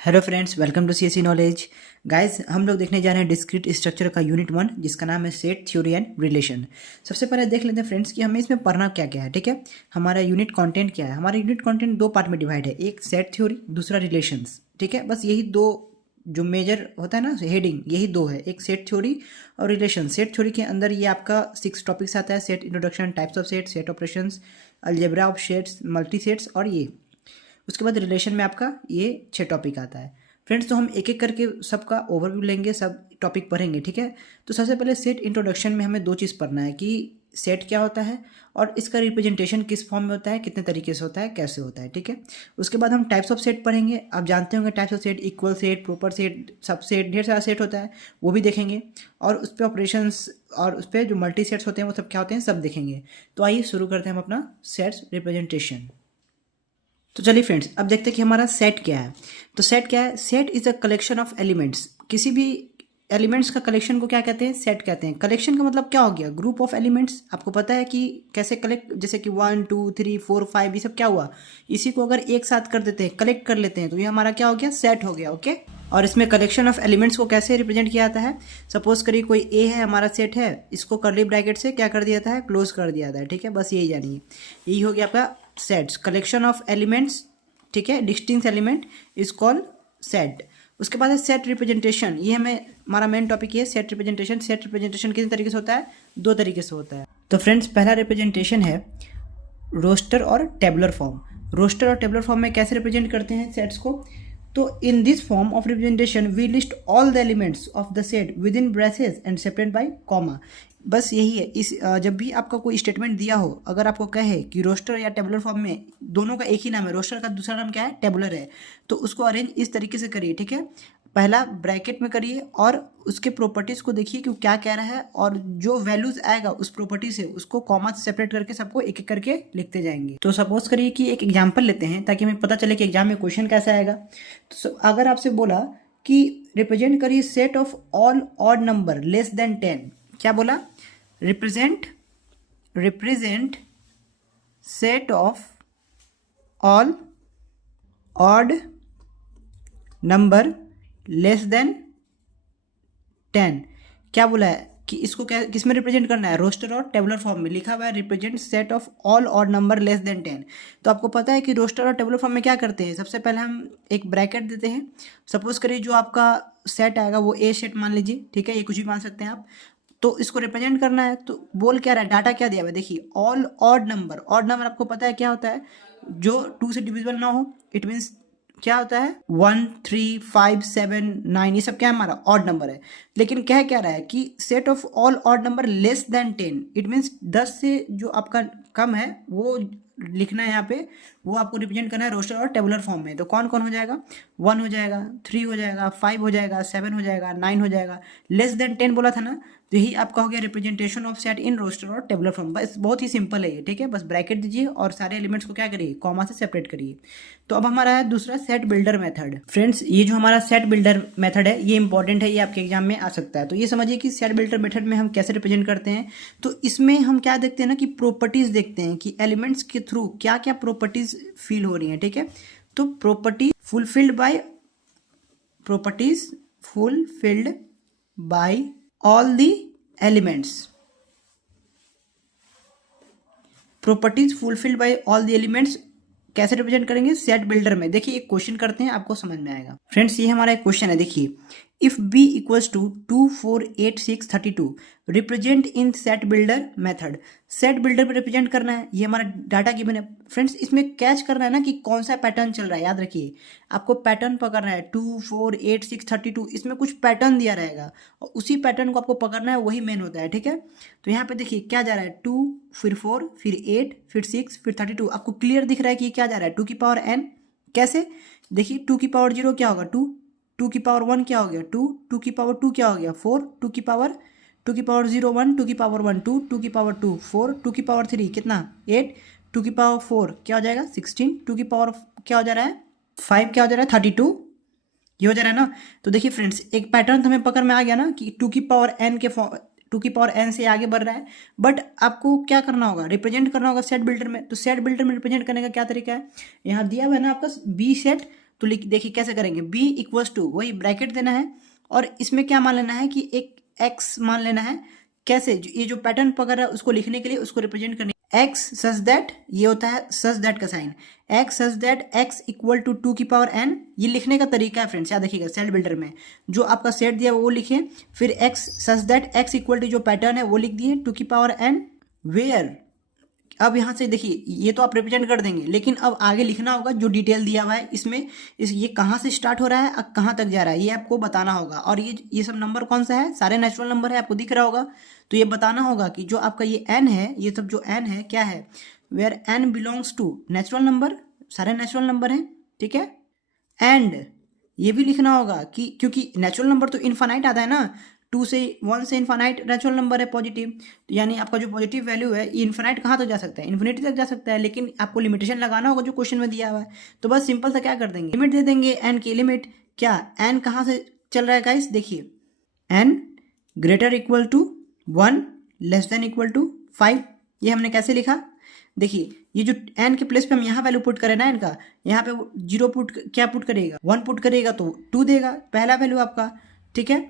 Hello friends, welcome to CSC knowledge. Guys, हम लोग देखने जा रहे हैं डिस्क्रीट स्ट्रक्चर का यूनिट 1, जिसका नाम है सेट थ्योरी एंड रिलेशन। सबसे पहले देख लेते हैं फ्रेंड्स कि हमें इसमें पढ़ना क्या क्या है। ठीक है, हमारा यूनिट कंटेंट क्या है। हमारा यूनिट कंटेंट दो पार्ट में डिवाइड है, एक सेट थ्योरी, दूसरा रिलेशंस। ठीक है, बस यही दो जो मेजर होता है ना हेडिंग, यही दो है, एक सेट थ्योरी और रिलेशन। सेट थ्योरी के अंदर ये आपका 6 टॉपिक्स आता है: set introduction, types of set, set operations, algebra of sets, multi sets और ये। उसके बाद रिलेशन में आपका ये 6 टॉपिक आता है फ्रेंड्स। तो हम एक एक करके सबका ओवरव्यू लेंगे, सब टॉपिक पढ़ेंगे। ठीक है, तो सबसे पहले सेट इंट्रोडक्शन में हमें दो चीज़ पढ़ना है कि सेट क्या होता है और इसका रिप्रेजेंटेशन किस फॉर्म में होता है, कितने तरीके से होता है, कैसे होता है। ठीक है, उसके बाद हम टाइप्स ऑफ सेट पढ़ेंगे। आप जानते होंगे types of set, equal set, proper set, सब सेट, ढेर सारा सेट होता है, वो भी देखेंगे। और उस पर ऑपरेशंस और उस पर जो मल्टी सेट्स होते हैं वो सब क्या होते हैं, सब देखेंगे। तो आइए शुरू करते हैं हम अपना सेट्स रिप्रेजेंटेशन। तो चलिए फ्रेंड्स, अब देखते हैं कि हमारा सेट क्या है। तो सेट क्या है? Set is a collection of elements. किसी भी एलिमेंट्स का कलेक्शन को क्या कहते हैं? सेट कहते हैं। कलेक्शन का मतलब क्या हो गया? Group of elements. आपको पता है कि कैसे कलेक्ट, जैसे कि 1 2 3 4 5 ये सब क्या हुआ, इसी को अगर एक साथ कर देते हैं, कलेक्ट कर लेते हैं, तो ये हमारा क्या हो गया? सेट हो गया। ओके, और इसमें कलेक्शन ऑफ एलिमेंट्स को कैसे रिप्रेजेंट किया जाता है? सपोज करिए कोई ए है, हमारा सेट है, इसको कर्ली ब्रैकेट से क्या कर दिया जाता है? क्लोज कर दिया जाता है। ठीक है, बस यही जानिए, यही हो गया आपका सेट्स, कलेक्शन ऑफ एलिमेंट्स। ठीक है, distinct element is called set. उसके बाद है सेट रिप्रेजेंटेशन। ये हमें हमारा मेन टॉपिक है, सेट रिप्रेजेंटेशन। सेट रिप्रेजेंटेशन कितने तरीके से होता है? दो तरीके से होता है। तो फ्रेंड्स, पहला रिप्रेजेंटेशन है रोस्टर और टेबुलर फॉर्म। रोस्टर और टेबुलर फॉर्म में कैसे रिप्रेजेंट करते हैं सेट्स को? तो in this form of representation we list all the elements of the set within braces and separate by comma. बस यही है। इस जब भी आपका कोई स्टेटमेंट दिया हो, अगर आपको कहे कि रोस्टर या टेबुलर फॉर्म में दोनों का एक ही नाम है, रोस्टर का दूसरा नाम क्या है? टेबुलर है, तो उसको अरेंज इस तरीके से करिए। ठीक है, पहला ब्रैकेट में करिए और उसके प्रॉपर्टीज़ को देखिए कि वो क्या कह रहा है, और जो वैल्यूज़ आएगा उस प्रॉपर्टी से उसको कॉमा से सेपरेट करके सबको एक एक करके लिखते जाएंगे। तो सपोज करिए कि एक एग्जाम्पल लेते हैं ताकि हमें पता चले कि एग्जाम में क्वेश्चन कैसा आएगा। तो अगर आपसे बोला कि रिप्रेजेंट करिए set of all odd number less than 10, क्या बोला? Represent set of all odd number less than 10। क्या बोला है कि इसको क्या किस में रिप्रेजेंट करना है? रोस्टर और टेबुलर फॉर्म में लिखा हुआ है represent set of all odd number less than 10। तो आपको पता है कि रोस्टर और टेबुलर फॉर्म में क्या करते हैं? सबसे पहले हम एक ब्रैकेट देते हैं। सपोज करिए जो आपका सेट आएगा वो ए सेट मान लीजिए। ठीक है, ये कुछ भी मान सकते हैं आप। तो इसको रिप्रेजेंट करना है, तो बोल क्या रहा है, डाटा क्या दिया हुआ है? देखिए, all odd number. Odd number आपको पता है क्या होता है? जो 2 से डिविजिबल ना हो। इट मीन्स क्या होता है? 1 3 5 7 9, ये सब क्या है? हमारा ऑड नंबर है। लेकिन क्या रहा है कि set of all odd number less than 10। It means 10 से जो आपका कम है वो लिखना है यहाँ पे, वो आपको रिप्रेजेंट करना है रोस्टर और टेबुलर फॉर्म में। तो कौन कौन हो जाएगा? 1 हो जाएगा, 3 हो जाएगा, 5 हो जाएगा, 7 हो जाएगा, 9 हो जाएगा। लेस देन 10 बोला था ना, तो यही आपका हो गया representation of set in roster और टेबुलर फॉर्म। बस बहुत ही सिंपल है ये। ठीक है, बस ब्रैकेट दीजिए और सारे एलिमेंट्स को क्या करिए? कॉमा से सेपरेट करिए। तो अब हमारा है दूसरा सेट बिल्डर मेथड। फ्रेंड्स, ये जो हमारा सेट बिल्डर मेथड है ये इंपॉर्टेंट है, ये आपके एग्जाम में आ सकता है। तो ये समझिए कि सेट बिल्डर मेथड में हम कैसे रिप्रेजेंट करते हैं। तो इसमें हम क्या देखते हैं ना कि प्रॉपर्टीज देखते हैं कि एलिमेंट्स के थ्रू क्या क्या प्रॉपर्टीज फील हो रही हैं। ठीक है, तो properties fulfilled by all the elements. Properties fulfilled by all the elements कैसे रिप्रेजेंट करेंगे? सेट बिल्डर में। देखिए एक क्वेश्चन करते हैं, आपको समझ में आएगा। फ्रेंड्स, ये हमारा एक क्वेश्चन है। देखिए, if b equals to 2 4 8 6 32 represent in set builder method. Set builder में रिप्रेजेंट करना है, ये हमारा डाटा गिवन है। फ्रेंड्स, इसमें कैच करना है ना कि कौन सा पैटर्न चल रहा है। याद रखिए, आपको पैटर्न पकड़ना है। 2 4 8 6 32, इसमें कुछ पैटर्न दिया रहेगा और उसी पैटर्न को आपको पकड़ना है, वही मेन होता है। ठीक है, तो यहाँ पे देखिए क्या जा रहा है? 2 फिर 4 फिर 8 फिर 6 फिर 32। आपको क्लियर दिख रहा है कि ये क्या जा रहा है? 2 की पावर n। कैसे? देखिए, 2 की पावर 0 क्या होगा? 2। 2 की पावर 1 क्या हो गया? 2। 2 की पावर 2 क्या हो गया? 4। 2 की पावर 0 1। 2 की पावर 1 2। 2 की पावर 2 4। 2 की पावर 3 कितना? 8। 2 की पावर 4 क्या हो जाएगा? 16। 2 की पावर क्या हो जा रहा है? 5 क्या हो जा रहा है? 32। ये हो जा रहा है ना। तो देखिए फ्रेंड्स, एक पैटर्न हमें पकड़ में आ गया ना कि 2 की पावर n के 2 की पावर n से आगे बढ़ रहा है। बट आपको क्या करना होगा? रिप्रेजेंट करना होगा सेट बिल्डर में। तो सेट बिल्डर में रिप्रेजेंट करने का क्या तरीका है? यहाँ दिया हुआ है ना आपका बी सेट तो देखिए कैसे करेंगे, b इक्वल्स टू, वही ब्रैकेट देना है और इसमें क्या मान लेना है कि एक x मान लेना है। कैसे, ये जो पैटर्न पकड़ रहा है उसको लिखने के लिए, उसको रिप्रेजेंट करने, x सच दैट, ये होता है सच दैट का sign, x such that x equal to 2 की पावर n, ये लिखने का तरीका है फ्रेंड्स, याद रखिएगा। सेट बिल्डर में जो आपका सेट दिया वो लिखिए, फिर x such that x equal to जो पैटर्न है वो लिख दिए 2 की पावर n, वेयर। अब यहाँ से देखिए ये तो आप रिप्रेजेंट कर देंगे, लेकिन अब आगे लिखना होगा जो डिटेल दिया हुआ है इसमें, ये कहाँ से स्टार्ट हो रहा है और कहाँ तक जा रहा है, ये आपको बताना होगा। और ये सब नंबर कौन सा है, सारे नेचुरल नंबर है, आपको दिख रहा होगा। तो ये बताना होगा कि जो आपका ये n है, ये सब जो n है क्या है, where n belongs to natural number, सारे नेचुरल नंबर हैं, ठीक है। एंड ये भी लिखना होगा कि क्योंकि नेचुरल नंबर तो इनफाइनाइट आता है ना, 2 से 1 से इनफाइनाइट नेचुरल नंबर है पॉजिटिव, तो यानी आपका जो पॉजिटिव वैल्यू है ये इनफाइनाइट कहाँ तक जा सकता है, इन्फिनिटी तक जा सकता है, लेकिन आपको लिमिटेशन लगाना होगा जो क्वेश्चन में दिया हुआ है। तो बस सिंपल सा क्या कर देंगे, लिमिट दे देंगे एन की, लिमिट क्या, एन कहाँ से चल रहा है गाइस, देखिए n greater equal to 1 less than equal to 5, ये हमने कैसे लिखा, देखिए ये जो n के प्लेस पे हम यहाँ वैल्यू पुट करें ना, इनका यहाँ पे 0 पुट, क्या पुट करेगा 1 पुट करेगा तो 2 देगा, पहला वैल्यू आपका, ठीक है।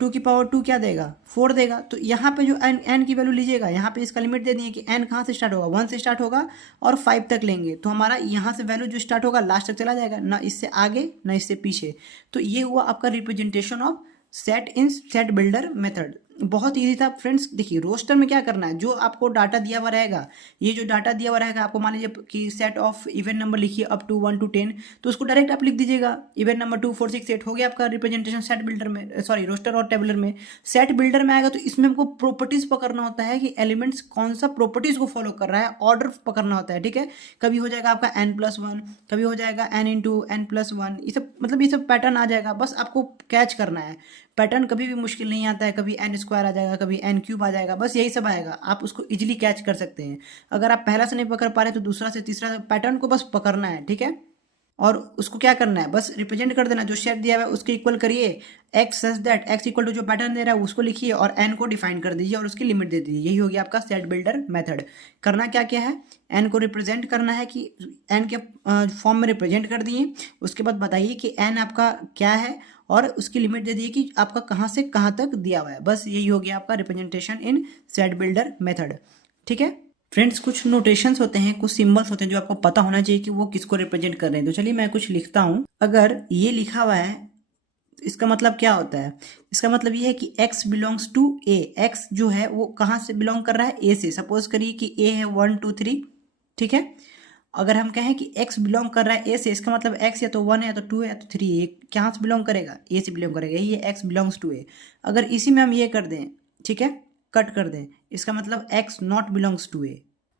2 की पावर 2 क्या देगा 4 देगा। तो यहाँ पे जो n की वैल्यू लीजिएगा, यहाँ पे इसका लिमिट दे दिए कि n कहाँ से स्टार्ट होगा, 1 से स्टार्ट होगा और 5 तक लेंगे, तो हमारा यहाँ से वैल्यू जो स्टार्ट होगा लास्ट तक चला जाएगा, ना इससे आगे ना इससे पीछे। तो ये हुआ आपका representation of set in set builder method. बहुत ईजी था फ्रेंड्स। देखिए रोस्टर में क्या करना है, जो आपको डाटा दिया हुआ रहेगा, ये जो डाटा दिया हुआ रहेगा, आपको मान लीजिए कि सेट ऑफ इवन नंबर लिखिए अप टू 1 to 10, तो उसको डायरेक्ट आप लिख दीजिएगा इवन नंबर 2 4 6 8, हो गया आपका रिप्रेजेंटेशन सेट बिल्डर में, सॉरी रोस्टर और टेबुलर में। सेट बिल्डर में आएगा तो इसमें हमको प्रॉपर्टीज पकड़ना होता है कि एलिमेंट्स कौन सा प्रॉपर्टीज को फॉलो कर रहा है, ऑर्डर पकड़ना होता है, ठीक है। कभी हो जाएगा आपका n+1, कभी हो जाएगा n × n+1, ये सब मतलब ये सब पैटर्न आ जाएगा, बस आपको कैच करना है। पैटर्न कभी भी मुश्किल नहीं आता है, कभी n² आ जाएगा, कभी n³ आ जाएगा, बस यही सब आएगा, आप उसको इजीली कैच कर सकते हैं। अगर आप पहला से नहीं पकड़ पा रहे तो दूसरा से तीसरा पैटर्न को बस पकड़ना है, ठीक है। और उसको क्या करना है, बस रिप्रेजेंट कर देना, जो सेट दिया हुआ है उसके इक्वल करिए, x such that x equal to जो पैटर्न दे रहा है उसको लिखिए और n को डिफाइन कर दीजिए और उसकी लिमिट दे दीजिए। यही हो गया आपका सेट बिल्डर मेथड। करना क्या क्या है, n को रिप्रेजेंट करना है कि n के फॉर्म में रिप्रेजेंट कर दिए, उसके बाद बताइए कि n आपका क्या है और उसकी लिमिट दे दिए कि आपका कहाँ से कहाँ तक दिया हुआ है। बस यही हो गया आपका representation in set builder method, ठीक है फ्रेंड्स। कुछ नोटेशंस होते हैं, कुछ सिंबल्स होते हैं जो आपको पता होना चाहिए कि वो किसको रिप्रेजेंट कर रहे हैं। तो चलिए मैं कुछ लिखता हूँ। अगर ये लिखा हुआ है इसका मतलब क्या होता है, इसका मतलब ये है कि x belongs to a, x जो है वो कहाँ से बिलोंग कर रहा है, a से। सपोज करिए कि a है 1 2 3, ठीक है। अगर हम कहें कि x बिलोंग कर रहा है a से, इसका मतलब x या तो 1 है या तो 2 है या तो 3 है, ये कहाँ से बिलोंग करेगा, a से बिलोंग करेगा, ये x बिलोंग्स टू a। अगर इसी में हम ये कर दें, ठीक है, कट कर दें, इसका मतलब x not belongs to a।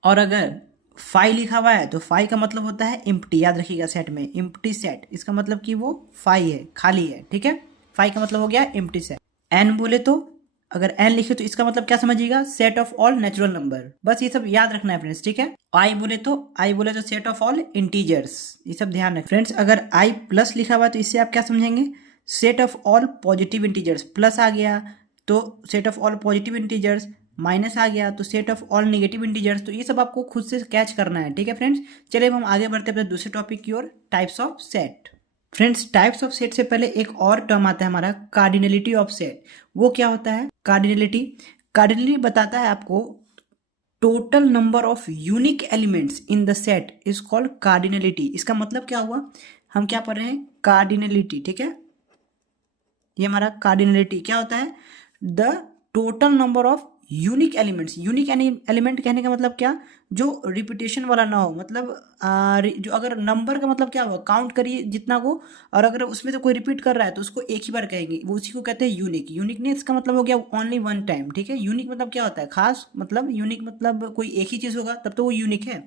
और अगर फाई लिखा हुआ है तो फाई का मतलब होता है एम्प्टी, याद रखिएगा सेट में एम्प्टी सेट, इसका मतलब कि वो फाई है, खाली है, ठीक है। फाई का मतलब हो गया एम्प्टी सेट। एन बोले तो, अगर एन लिखे तो इसका मतलब क्या समझिएगा, set of all natural number. बस ये सब याद रखना है फ्रेंड्स, ठीक है। आई बोले तो सेट ऑफ ऑल इंटीजर्स, ये सब ध्यान रखें फ्रेंड्स। अगर आई प्लस लिखा हुआ है तो इससे आप क्या समझेंगे, set of all positive integers, plus आ गया तो set of all positive integers, minus आ गया तो set of all negative integers. तो ये सब आपको खुद से कैच करना है, ठीक है फ्रेंड्स। चलिए अब हम आगे बढ़ते हैं अपने दूसरे टॉपिक की ओर, types of set. Friends types of set से पहले एक और टर्म आता है हमारा, कार्डिनलिटी ऑफ सेट। वो क्या होता है कार्डिनलिटी बताता है आपको total number of unique elements in the set is called cardinality. इसका मतलब क्या हुआ, हम क्या पढ़ रहे हैं, कार्डिनलिटी, ठीक है। ये हमारा कार्डिनलिटी क्या होता है, the total number of unique elements. Unique element कहने का मतलब क्या, जो रिपीटेशन वाला ना हो, मतलब जो अगर नंबर का मतलब क्या होगा, काउंट करिए जितना को, और अगर उसमें से कोई रिपीट कर रहा है तो उसको एक ही बार कहेंगे, वो उसी को कहते हैं यूनिक। यूनिकनेस का मतलब हो गया ओनली वन टाइम, ठीक है। यूनिक मतलब क्या होता है, खास, मतलब यूनिक मतलब कोई एक ही चीज़ होगा तब तो वो यूनिक है।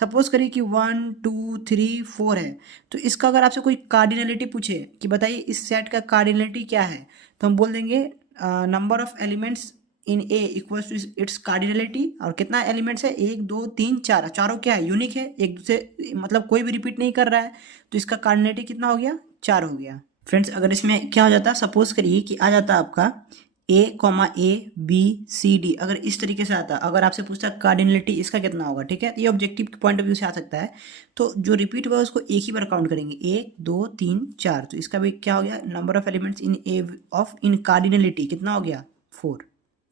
सपोज करिए कि 1 2 3 4 है, तो इसका अगर आपसे कोई कार्डिनलिटी पूछे कि बताइए इस सेट का कार्डिनलिटी क्या है, तो हम बोल देंगे number of elements in A equals to its cardinality. और कितना एलिमेंट्स है, 1 2 3 4, चारों क्या है, यूनिक है, एक दूसरे मतलब कोई भी रिपीट नहीं कर रहा है, तो इसका कार्डिनलिटी कितना हो गया, 4 हो गया। फ्रेंड्स अगर इसमें क्या हो जाता है, सपोज करिए कि आ जाता आपका A comma A B C D, अगर इस तरीके से आता, अगर आपसे पूछता है कार्डिनलिटी इसका कितना होगा, ठीक है, ये ऑब्जेक्टिव के पॉइंट ऑफ व्यू से आ सकता है। तो जो रिपीट हुआ उसको एक ही बार काउंट करेंगे, 1 2 3 4, तो इसका भी क्या हो गया, number of elements in A of in cardinality कितना हो गया, 4।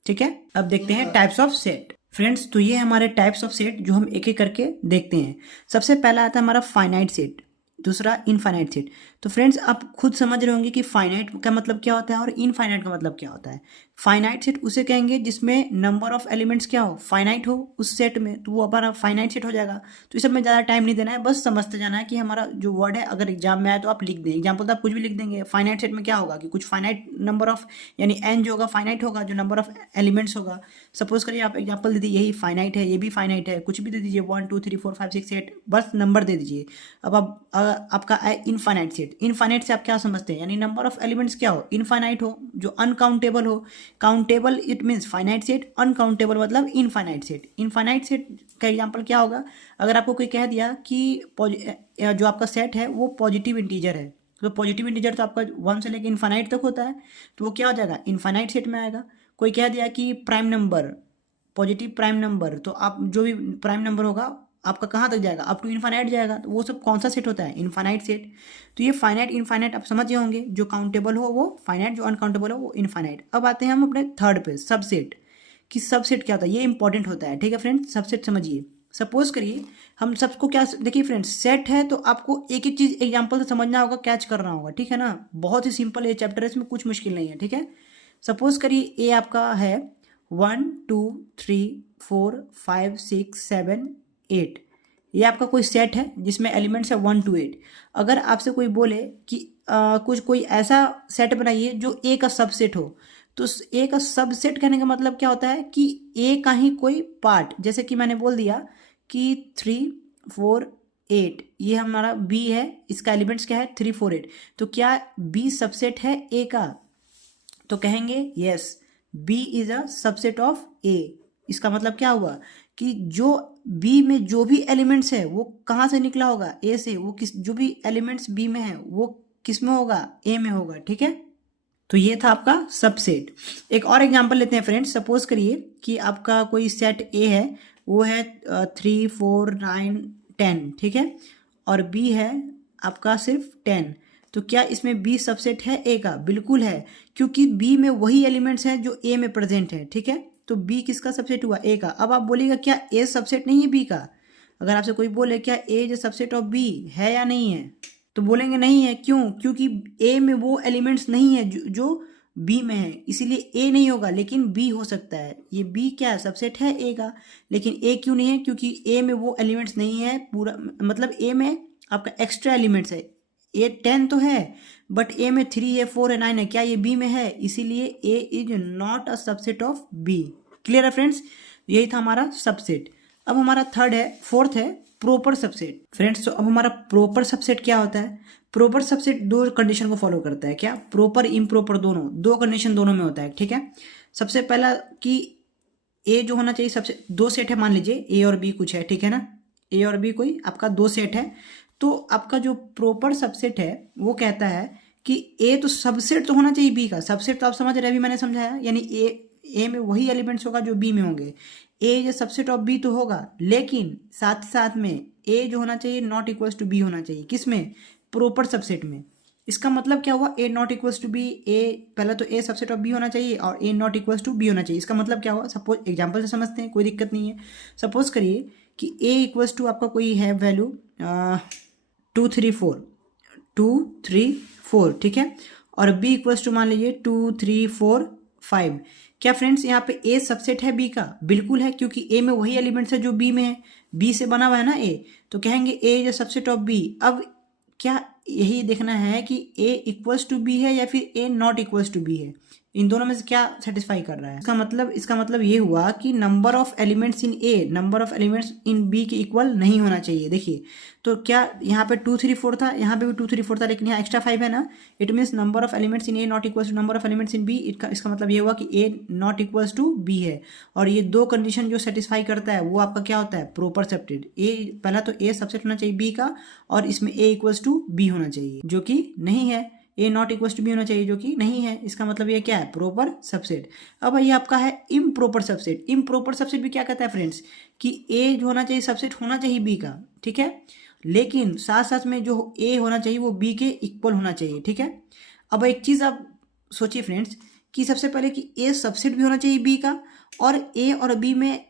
ठीक है, अब देखते हैं टाइप्स ऑफ सेट फ्रेंड्स। तो ये हमारे टाइप्स ऑफ सेट जो हम एक एक करके देखते हैं। सबसे पहला आता है हमारा फाइनाइट सेट, दूसरा इनफाइनाइट सेट। तो फ्रेंड्स आप खुद समझ रहे होंगे कि फाइनाइट का मतलब क्या होता है और इनफाइनाइट का मतलब क्या होता है। फाइनाइट सेट उसे कहेंगे जिसमें नंबर ऑफ एलिमेंट्स क्या हो, फाइनाइट हो उस सेट में, तो वो हमारा फाइनाइट सेट हो जाएगा। तो इस सब में ज़्यादा टाइम नहीं देना है, बस समझते जाना है कि हमारा जो वर्ड है अगर एग्जाम में आए तो आप लिख दें, एग्जाम्पल तो आप कुछ भी लिख देंगे। फाइनाइट सेट में क्या होगा कि कुछ फाइनाइट नंबर ऑफ, यानी एन जो होगा फाइनाइट होगा, जो नंबर ऑफ एलिमेंट्स होगा। सपोज करिए आप एग्जाम्पल दे दीजिए, यही फाइनाइट है, ये भी फाइनाइट है, कुछ भी दे दीजिए 1 2 3 4 5 6 8, बस नंबर दे दीजिए। अब आप आपका है इनफाइनाइट सेट। इनफाइनाइट से आप क्या समझते हैं, यानी नंबर ऑफ एलिमेंट्स क्या हो, इनफाइनाइट हो, जो अनकाउंटेबल हो। Countable it means finite set, uncountable मतलब इनफाइनाइट सेट। इनफाइनाइट सेट का एग्जांपल क्या होगा, अगर आपको कोई कह दिया कि जो आपका सेट है वो पॉजिटिव इंटीजर है, तो पॉजिटिव इंटीजर तो आपका 1 से लेकर इनफाइनाइट तक होता है, तो वो क्या हो जाएगा, इनफाइनाइट सेट में आएगा। कोई कह दिया कि prime number, positive prime number, तो आप जो भी प्राइम नंबर होगा आपका कहाँ तक जाएगा, अप टू इनफाइनाइट जाएगा, तो वो सब कौन सा सेट होता है, इनफाइनाइट सेट। तो ये फाइनाइट इनफाइनाइट आप समझ होंगे, जो काउंटेबल हो वो फाइनाइट, जो अनकाउंटेबल हो वो इनफाइनाइट। अब आते हैं हम अपने थर्ड पे, सबसेट। कि सबसेट क्या होता है, ये इंपॉर्टेंट होता है, ठीक है फ्रेंड्स। सबसेट समझिए, सपोज करिए हम सबको क्या, देखिए फ्रेंड्स सेट है तो आपको एक एक चीज़ एग्जाम्पल से समझना होगा, कैच करना होगा, ठीक है ना। बहुत ही सिंपल ये चैप्टर है, इसमें कुछ मुश्किल नहीं है, ठीक है। सपोज करिए ए आपका है 1 2 3 4 5 6 7 8, ये आपका कोई सेट है जिसमें एलिमेंट्स है 1 to 8। अगर आपसे कोई बोले कि कुछ कोई ऐसा सेट बनाइए जो ए का सबसेट हो, तो ए का सबसेट कहने का मतलब क्या होता है कि ए का ही कोई पार्ट, जैसे कि मैंने बोल दिया कि 3 4 8 ये हमारा बी है, इसका एलिमेंट्स क्या है 3 4 8, तो क्या बी सबसेट है ए का, तो कहेंगे yes, B is a subset of A. इसका मतलब क्या हुआ कि जो बी में जो भी एलिमेंट्स है वो कहाँ से निकला होगा, ए से, वो किस, जो भी एलिमेंट्स बी में है वो किस में होगा, ए में होगा, ठीक है। तो ये था आपका सबसेट। एक और एग्जांपल लेते हैं फ्रेंड्स, सपोज करिए कि आपका कोई सेट ए है, वो है 3 4 9 10, ठीक है, और बी है आपका सिर्फ 10, तो क्या इसमें बी सबसेट है ए का, बिल्कुल है, क्योंकि बी में वही एलिमेंट्स हैं जो ए में प्रेजेंट है, ठीक है। तो बी किसका सबसेट हुआ, ए का। अब आप बोलिएगा क्या ए सबसेट नहीं है बी का, अगर आपसे कोई बोले क्या ए जो सबसेट ऑफ बी है या नहीं है, तो बोलेंगे नहीं है, क्यों, क्योंकि ए में वो एलिमेंट्स नहीं है जो बी में है, इसीलिए ए नहीं होगा, लेकिन बी हो सकता है। ये बी क्या है, सबसेट है ए का, लेकिन ए क्यों नहीं है, क्योंकि ए में वो एलिमेंट्स नहीं है पूरा, मतलब ए में आपका एक्स्ट्रा एलिमेंट्स है। ए 10 तो है, बट ए में 3 है 4 है 9 है, क्या ये बी में है, इसीलिए A is not a subset of B. Clear है फ्रेंड्स, यही था हमारा सबसेट। अब हमारा फोर्थ है प्रॉपर सबसेट फ्रेंड्स। तो अब हमारा प्रॉपर सबसेट क्या होता है, प्रॉपर सबसेट दो कंडीशन को फॉलो करता है, क्या, प्रॉपर इम्प्रॉपर दोनों, दो कंडीशन दोनों में होता है, ठीक है। सबसे पहला कि ए जो होना चाहिए, सबसे दो सेट है, मान लीजिए ए और बी कुछ है, ठीक है ना, ए और बी कोई आपका दो सेट है, तो आपका जो प्रॉपर सबसेट है वो कहता है कि ए तो सबसेट तो होना चाहिए बी का, सबसेट तो आप समझ रहे हैं, अभी मैंने समझाया, यानी ए में वही एलिमेंट्स होगा जो बी में होंगे, ए जो सबसेट ऑफ बी तो होगा, लेकिन साथ साथ में ए जो होना चाहिए नॉट इक्वल्स टू बी होना चाहिए, किसमें, प्रॉपर सबसेट में। इसका मतलब क्या हुआ, ए नॉट इक्वल्स टू बी, ए पहले तो ए सबसेट ऑफ बी होना चाहिए और ए नॉट इक्वल्स टू बी होना चाहिए। इसका मतलब क्या हुआ, सपोज एग्जांपल से समझते हैं, कोई दिक्कत नहीं है। सपोज करिए कि ए इक्वल्स टू आपका कोई है वैल्यू 2 3 4, ठीक है, और बी इक्वल्स टू मान लीजिए 2 3 4 5। क्या फ्रेंड्स यहाँ पे ए सबसेट है बी का, बिल्कुल है, क्योंकि ए में वही एलिमेंट्स है जो बी में है, बी से बना हुआ है ना ए, तो कहेंगे ए इज सबसेट ऑफ बी। अब क्या यही देखना है कि ए इक्वल्स टू बी है या फिर ए नॉट इक्वल्स टू बी है, इन दोनों में से क्या सेटिस्फाई कर रहा है। इसका मतलब ये हुआ कि number of elements in A number of elements in B के इक्वल नहीं होना चाहिए। देखिए तो क्या यहाँ पे 2 3 4 था, यहाँ पे भी 2 3 4 था, लेकिन यहाँ एक्स्ट्रा 5 है ना, it means number of elements in A not equals to number of elements in B. इसका मतलब ये हुआ कि A not equals to B है, और ये दो कंडीशन जो सेटिस्फाई करता है वो आपका क्या होता है, प्रॉपर सबसेट। ए पहला तो ए सबसेट होना चाहिए बी का, और इसमें ए इक्वल्स टू बी होना चाहिए, जो कि नहीं है, ए नॉट इक्वल्स टू बी होना चाहिए, जो कि नहीं है। इसका मतलब ये क्या है, प्रॉपर सबसेट। अब ये आपका है इम्प्रॉपर सबसेट। इम्प्रॉपर सबसेट भी क्या कहता है फ्रेंड्स कि ए जो होना चाहिए सबसेट होना चाहिए बी का, ठीक है, लेकिन साथ साथ में जो ए होना चाहिए वो बी के इक्वल होना चाहिए, ठीक है। अब एक चीज़ आप सोचिए फ्रेंड्स कि सबसे पहले कि ए सबसेट भी होना चाहिए बी का, और ए और बी में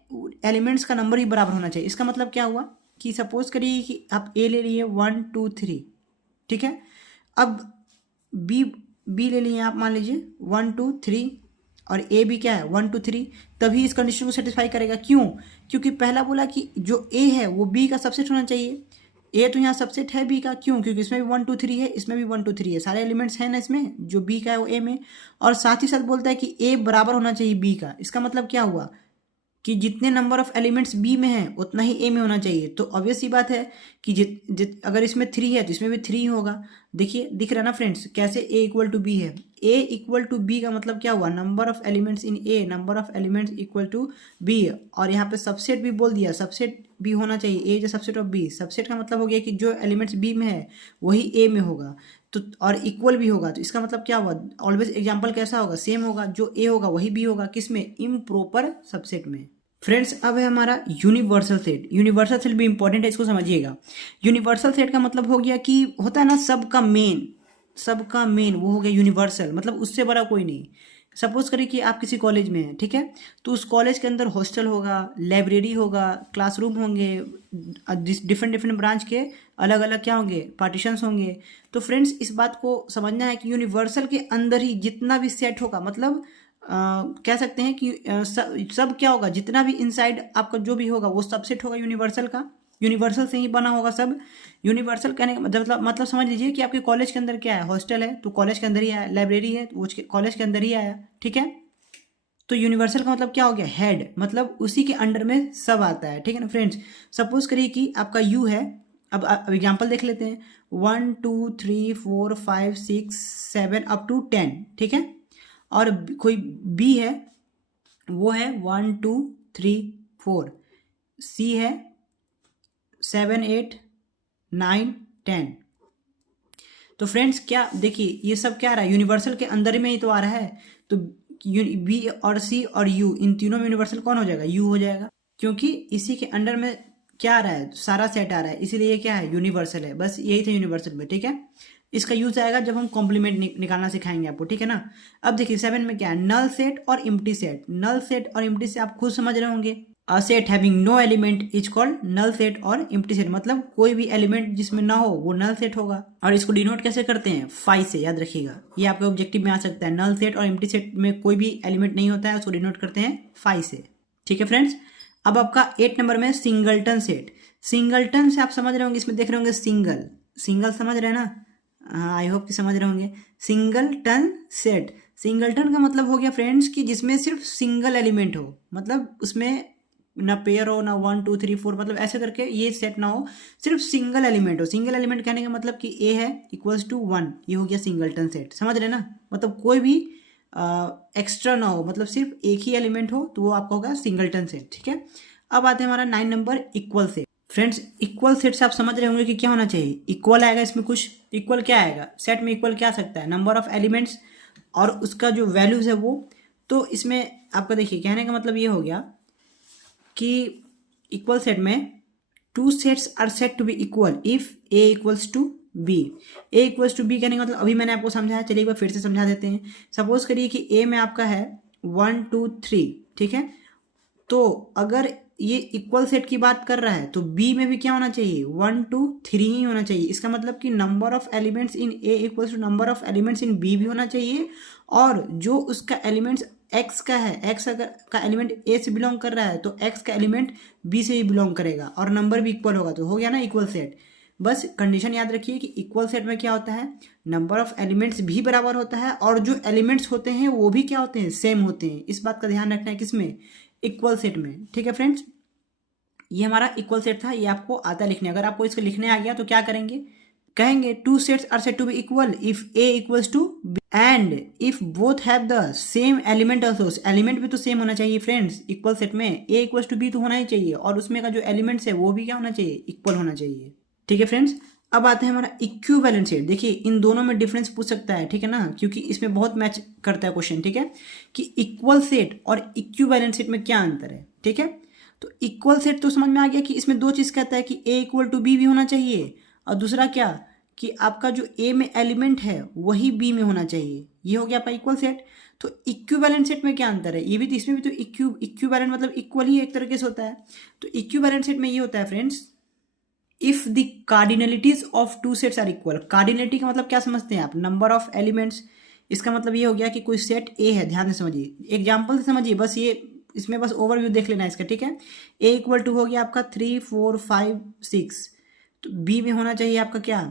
एलिमेंट्स का नंबर ही बराबर होना चाहिए। इसका मतलब क्या हुआ कि सपोज करिए कि आप ए ले लिए 1 2 3, ठीक है, अब बी ले लिए आप, मान लीजिए 1 2 3, और ए भी क्या है 1 2 3, तभी इस कंडीशन को सेटिस्फाई करेगा। क्यों? क्योंकि पहला बोला कि जो ए है वो बी का सबसेट होना चाहिए। ए तो यहाँ सबसेट है बी का, क्यों? क्योंकि इसमें भी 1 2 3 है, इसमें भी 1 2 3 है, सारे एलिमेंट्स हैं ना इसमें, जो बी का है वो ए में। और साथ ही साथ बोलता है कि ए बराबर होना चाहिए बी का। इसका मतलब क्या हुआ कि जितने नंबर ऑफ एलिमेंट्स बी में हैं उतना ही ए में होना चाहिए। तो ऑब्वियस सी बात है कि अगर इसमें 3 है तो इसमें भी 3 होगा। देखिए दिख रहा ना फ्रेंड्स कैसे ए इक्वल टू बी है। ए इक्वल टू बी का मतलब क्या हुआ, number of elements in A, number of elements equal to B. और यहाँ पे सबसेट भी बोल दिया, सबसेट भी होना चाहिए, A is subset of B. Subset का मतलब हो गया कि जो एलिमेंट्स बी में है वही ए में होगा, तो और इक्वल भी होगा। तो इसका मतलब क्या हुआ, ऑलवेज एग्जाम्पल कैसा होगा, सेम होगा, जो ए होगा वही बी होगा, किसमें, इम्प्रॉपर सबसेट में। फ्रेंड्स अब है हमारा यूनिवर्सल सेट। यूनिवर्सल सेट भी इंपॉर्टेंट है, इसको समझिएगा। यूनिवर्सल सेट का मतलब हो गया कि होता है ना सबका मेन वो हो गया यूनिवर्सल, मतलब उससे बड़ा कोई नहीं। सपोज करिए कि आप किसी कॉलेज में हैं, ठीक है, तो उस कॉलेज के अंदर हॉस्टल होगा, लाइब्रेरी होगा, क्लासरूम होंगे, डिफरेंट ब्रांच के अलग अलग क्या होंगे, पार्टीशंस होंगे। तो फ्रेंड्स इस बात को समझना है कि यूनिवर्सल के अंदर ही जितना भी सेट होगा, मतलब कह सकते हैं कि सब क्या होगा, जितना भी इनसाइड आपका जो भी होगा वो सबसेट होगा यूनिवर्सल का, यूनिवर्सल से ही बना होगा सब। यूनिवर्सल कहने का मतलब समझ लीजिए कि आपके कॉलेज के अंदर क्या है, हॉस्टल है तो कॉलेज के अंदर ही आया, लाइब्रेरी है तो वो कॉलेज के अंदर ही आया, ठीक है। तो यूनिवर्सल का मतलब क्या हो गया, हेड, मतलब उसी के अंडर में सब आता है, ठीक है ना फ्रेंड्स। सपोज करिए कि आपका यू है, अब एग्जाम्पल देख लेते हैं, 1 2 3 4 5 6 7 अप टू 10, ठीक है। और कोई बी है वो है 1 2 3 4, सी है 7 8 9 10। तो फ्रेंड्स क्या देखिए ये सब क्या आ रहा है, यूनिवर्सल के अंदर में ही तो आ रहा है। तो बी और सी और यू, इन तीनों में यूनिवर्सल कौन हो जाएगा, यू हो जाएगा, क्योंकि इसी के अंडर में क्या आ रहा है, सारा सेट आ रहा है, इसीलिए क्या है, यूनिवर्सल है। बस यही था यूनिवर्सल में, ठीक है। इसका यूज आएगा जब हम कॉम्प्लीमेंट निकालना सिखाएंगे आपको, ठीक है ना। अब देखिए 7 में क्या है, नल सेट और इम्प्टी सेट। नल सेट और इम्प्टी से आप खुद समझ रहे होंगे। A set having no element is called null set और इम्प्टी सेट, मतलब कोई भी एलिमेंट जिसमें ना हो वो नल सेट होगा। और इसको डिनोट कैसे करते हैं, फाई से, याद रखिएगा, ये आपके ऑब्जेक्टिव में आ सकता है। नल सेट और इम्प्टी सेट में कोई भी एलिमेंट नहीं होता है, उसको डिनोट करते हैं फाई से, ठीक है फ्रेंड्स। अब आपका 8 नंबर में सिंगलटन सेट। सिंगलटन से आप समझ रहे होंगे, इसमें देख रहे होंगे सिंगल समझ रहे हैं ना, हाँ आई होप कि समझ रहे होंगे। सिंगलटन सेट, सिंगलटन का मतलब हो गया फ्रेंड्स कि जिसमें सिर्फ सिंगल एलिमेंट हो, मतलब उसमें ना पेयर हो, ना 1 2 3 4, मतलब ऐसे करके ये सेट ना हो, सिर्फ सिंगल एलिमेंट हो। सिंगल एलिमेंट कहने का मतलब कि ए है इक्वल्स टू 1, ये हो गया सिंगलटन सेट, समझ रहे ना। मतलब कोई भी एक्स्ट्रा ना हो, मतलब सिर्फ एक ही एलिमेंट हो, तो वो आपका होगा सिंगलटन सेट, ठीक है। अब आते हैं हमारा 9 number, equal set. Friends equal set से आप समझ रहे होंगे कि क्या होना चाहिए, इक्वल आएगा इसमें कुछ। इक्वल क्या आएगा सेट में, इक्वल क्या आ सकता है, नंबर ऑफ एलिमेंट्स और उसका जो वैल्यूज है वो। तो इसमें आपका देखिए कहने का मतलब ये हो गया कि इक्वल सेट में 2 sets are said to be equal if A equals to B. A equals to B कहने का मतलब अभी मैंने आपको समझाया, चलिए एक बार फिर से समझा देते हैं। सपोज करिए कि ए में आपका है 1 2 3, ठीक है। तो अगर ये इक्वल सेट की बात कर रहा है तो बी में भी क्या होना चाहिए, 1 2 3 ही होना चाहिए। इसका मतलब कि number of elements in A equals to number of elements in B भी होना चाहिए। और जो उसका एलिमेंट्स एक्स का है, एक्स अगर का एलिमेंट ए से बिलोंग कर रहा है तो एक्स का एलिमेंट बी से ही बिलोंग करेगा, और नंबर भी इक्वल होगा, तो हो गया ना इक्वल सेट। बस कंडीशन याद रखिए कि इक्वल सेट में क्या होता है, नंबर ऑफ एलिमेंट्स भी बराबर होता है और जो एलिमेंट्स होते हैं वो भी क्या होते हैं, सेम होते हैं। इस बात का ध्यान रखना है किसमें, इक्वल सेट में, ठीक है फ्रेंड्स। ये हमारा इक्वल सेट था, ये आपको आता है लिखने। अगर आपको इसको लिखने आ गया तो क्या करेंगे, कहेंगे 2 sets are said to be equal if A equals to B and if both have the same element also. Element भी तो सेम होना चाहिए फ्रेंड्स इक्वल सेट में, ए इक्वल्स टू बी तो होना ही चाहिए और उसमें का जो एलिमेंट्स है वो भी क्या होना चाहिए, इक्वल होना चाहिए, ठीक है फ्रेंड्स। अब आता है हमारा इक्विवेलेंट सेट। देखिए इन दोनों में डिफरेंस पूछ सकता है, ठीक है ना, क्योंकि इसमें बहुत मैच करता है क्वेश्चन, ठीक है, कि इक्वल सेट और इक्विवेलेंट सेट में क्या अंतर है, ठीक है। तो इक्वल सेट तो समझ में आ गया कि इसमें दो चीज़ कहता है कि ए इक्वल टू बी भी होना चाहिए, और दूसरा क्या कि आपका जो ए में एलिमेंट है वही बी में होना चाहिए, ये हो गया आपका इक्वल सेट। तो इक्विवेलेंट सेट में क्या अंतर है, ये भी तो इसमें भी तो इक्विवेलेंट मतलब इक्वल ही एक तरीके से होता है। तो इक्विवेलेंट सेट में ये होता है friends, if the cardinalities of two sets are equal. Cardinality का मतलब क्या समझते हैं आप, नंबर ऑफ एलिमेंट्स। इसका मतलब ये हो गया कि कोई सेट ए है, ध्यान से समझिए, एग्जाम्पल से समझिए, बस ये इसमें बस ओवरव्यू देख लेना है इसका, ठीक है। ए इक्वल टू हो गया आपका 3 4 5 6, तो बी में होना चाहिए आपका क्या,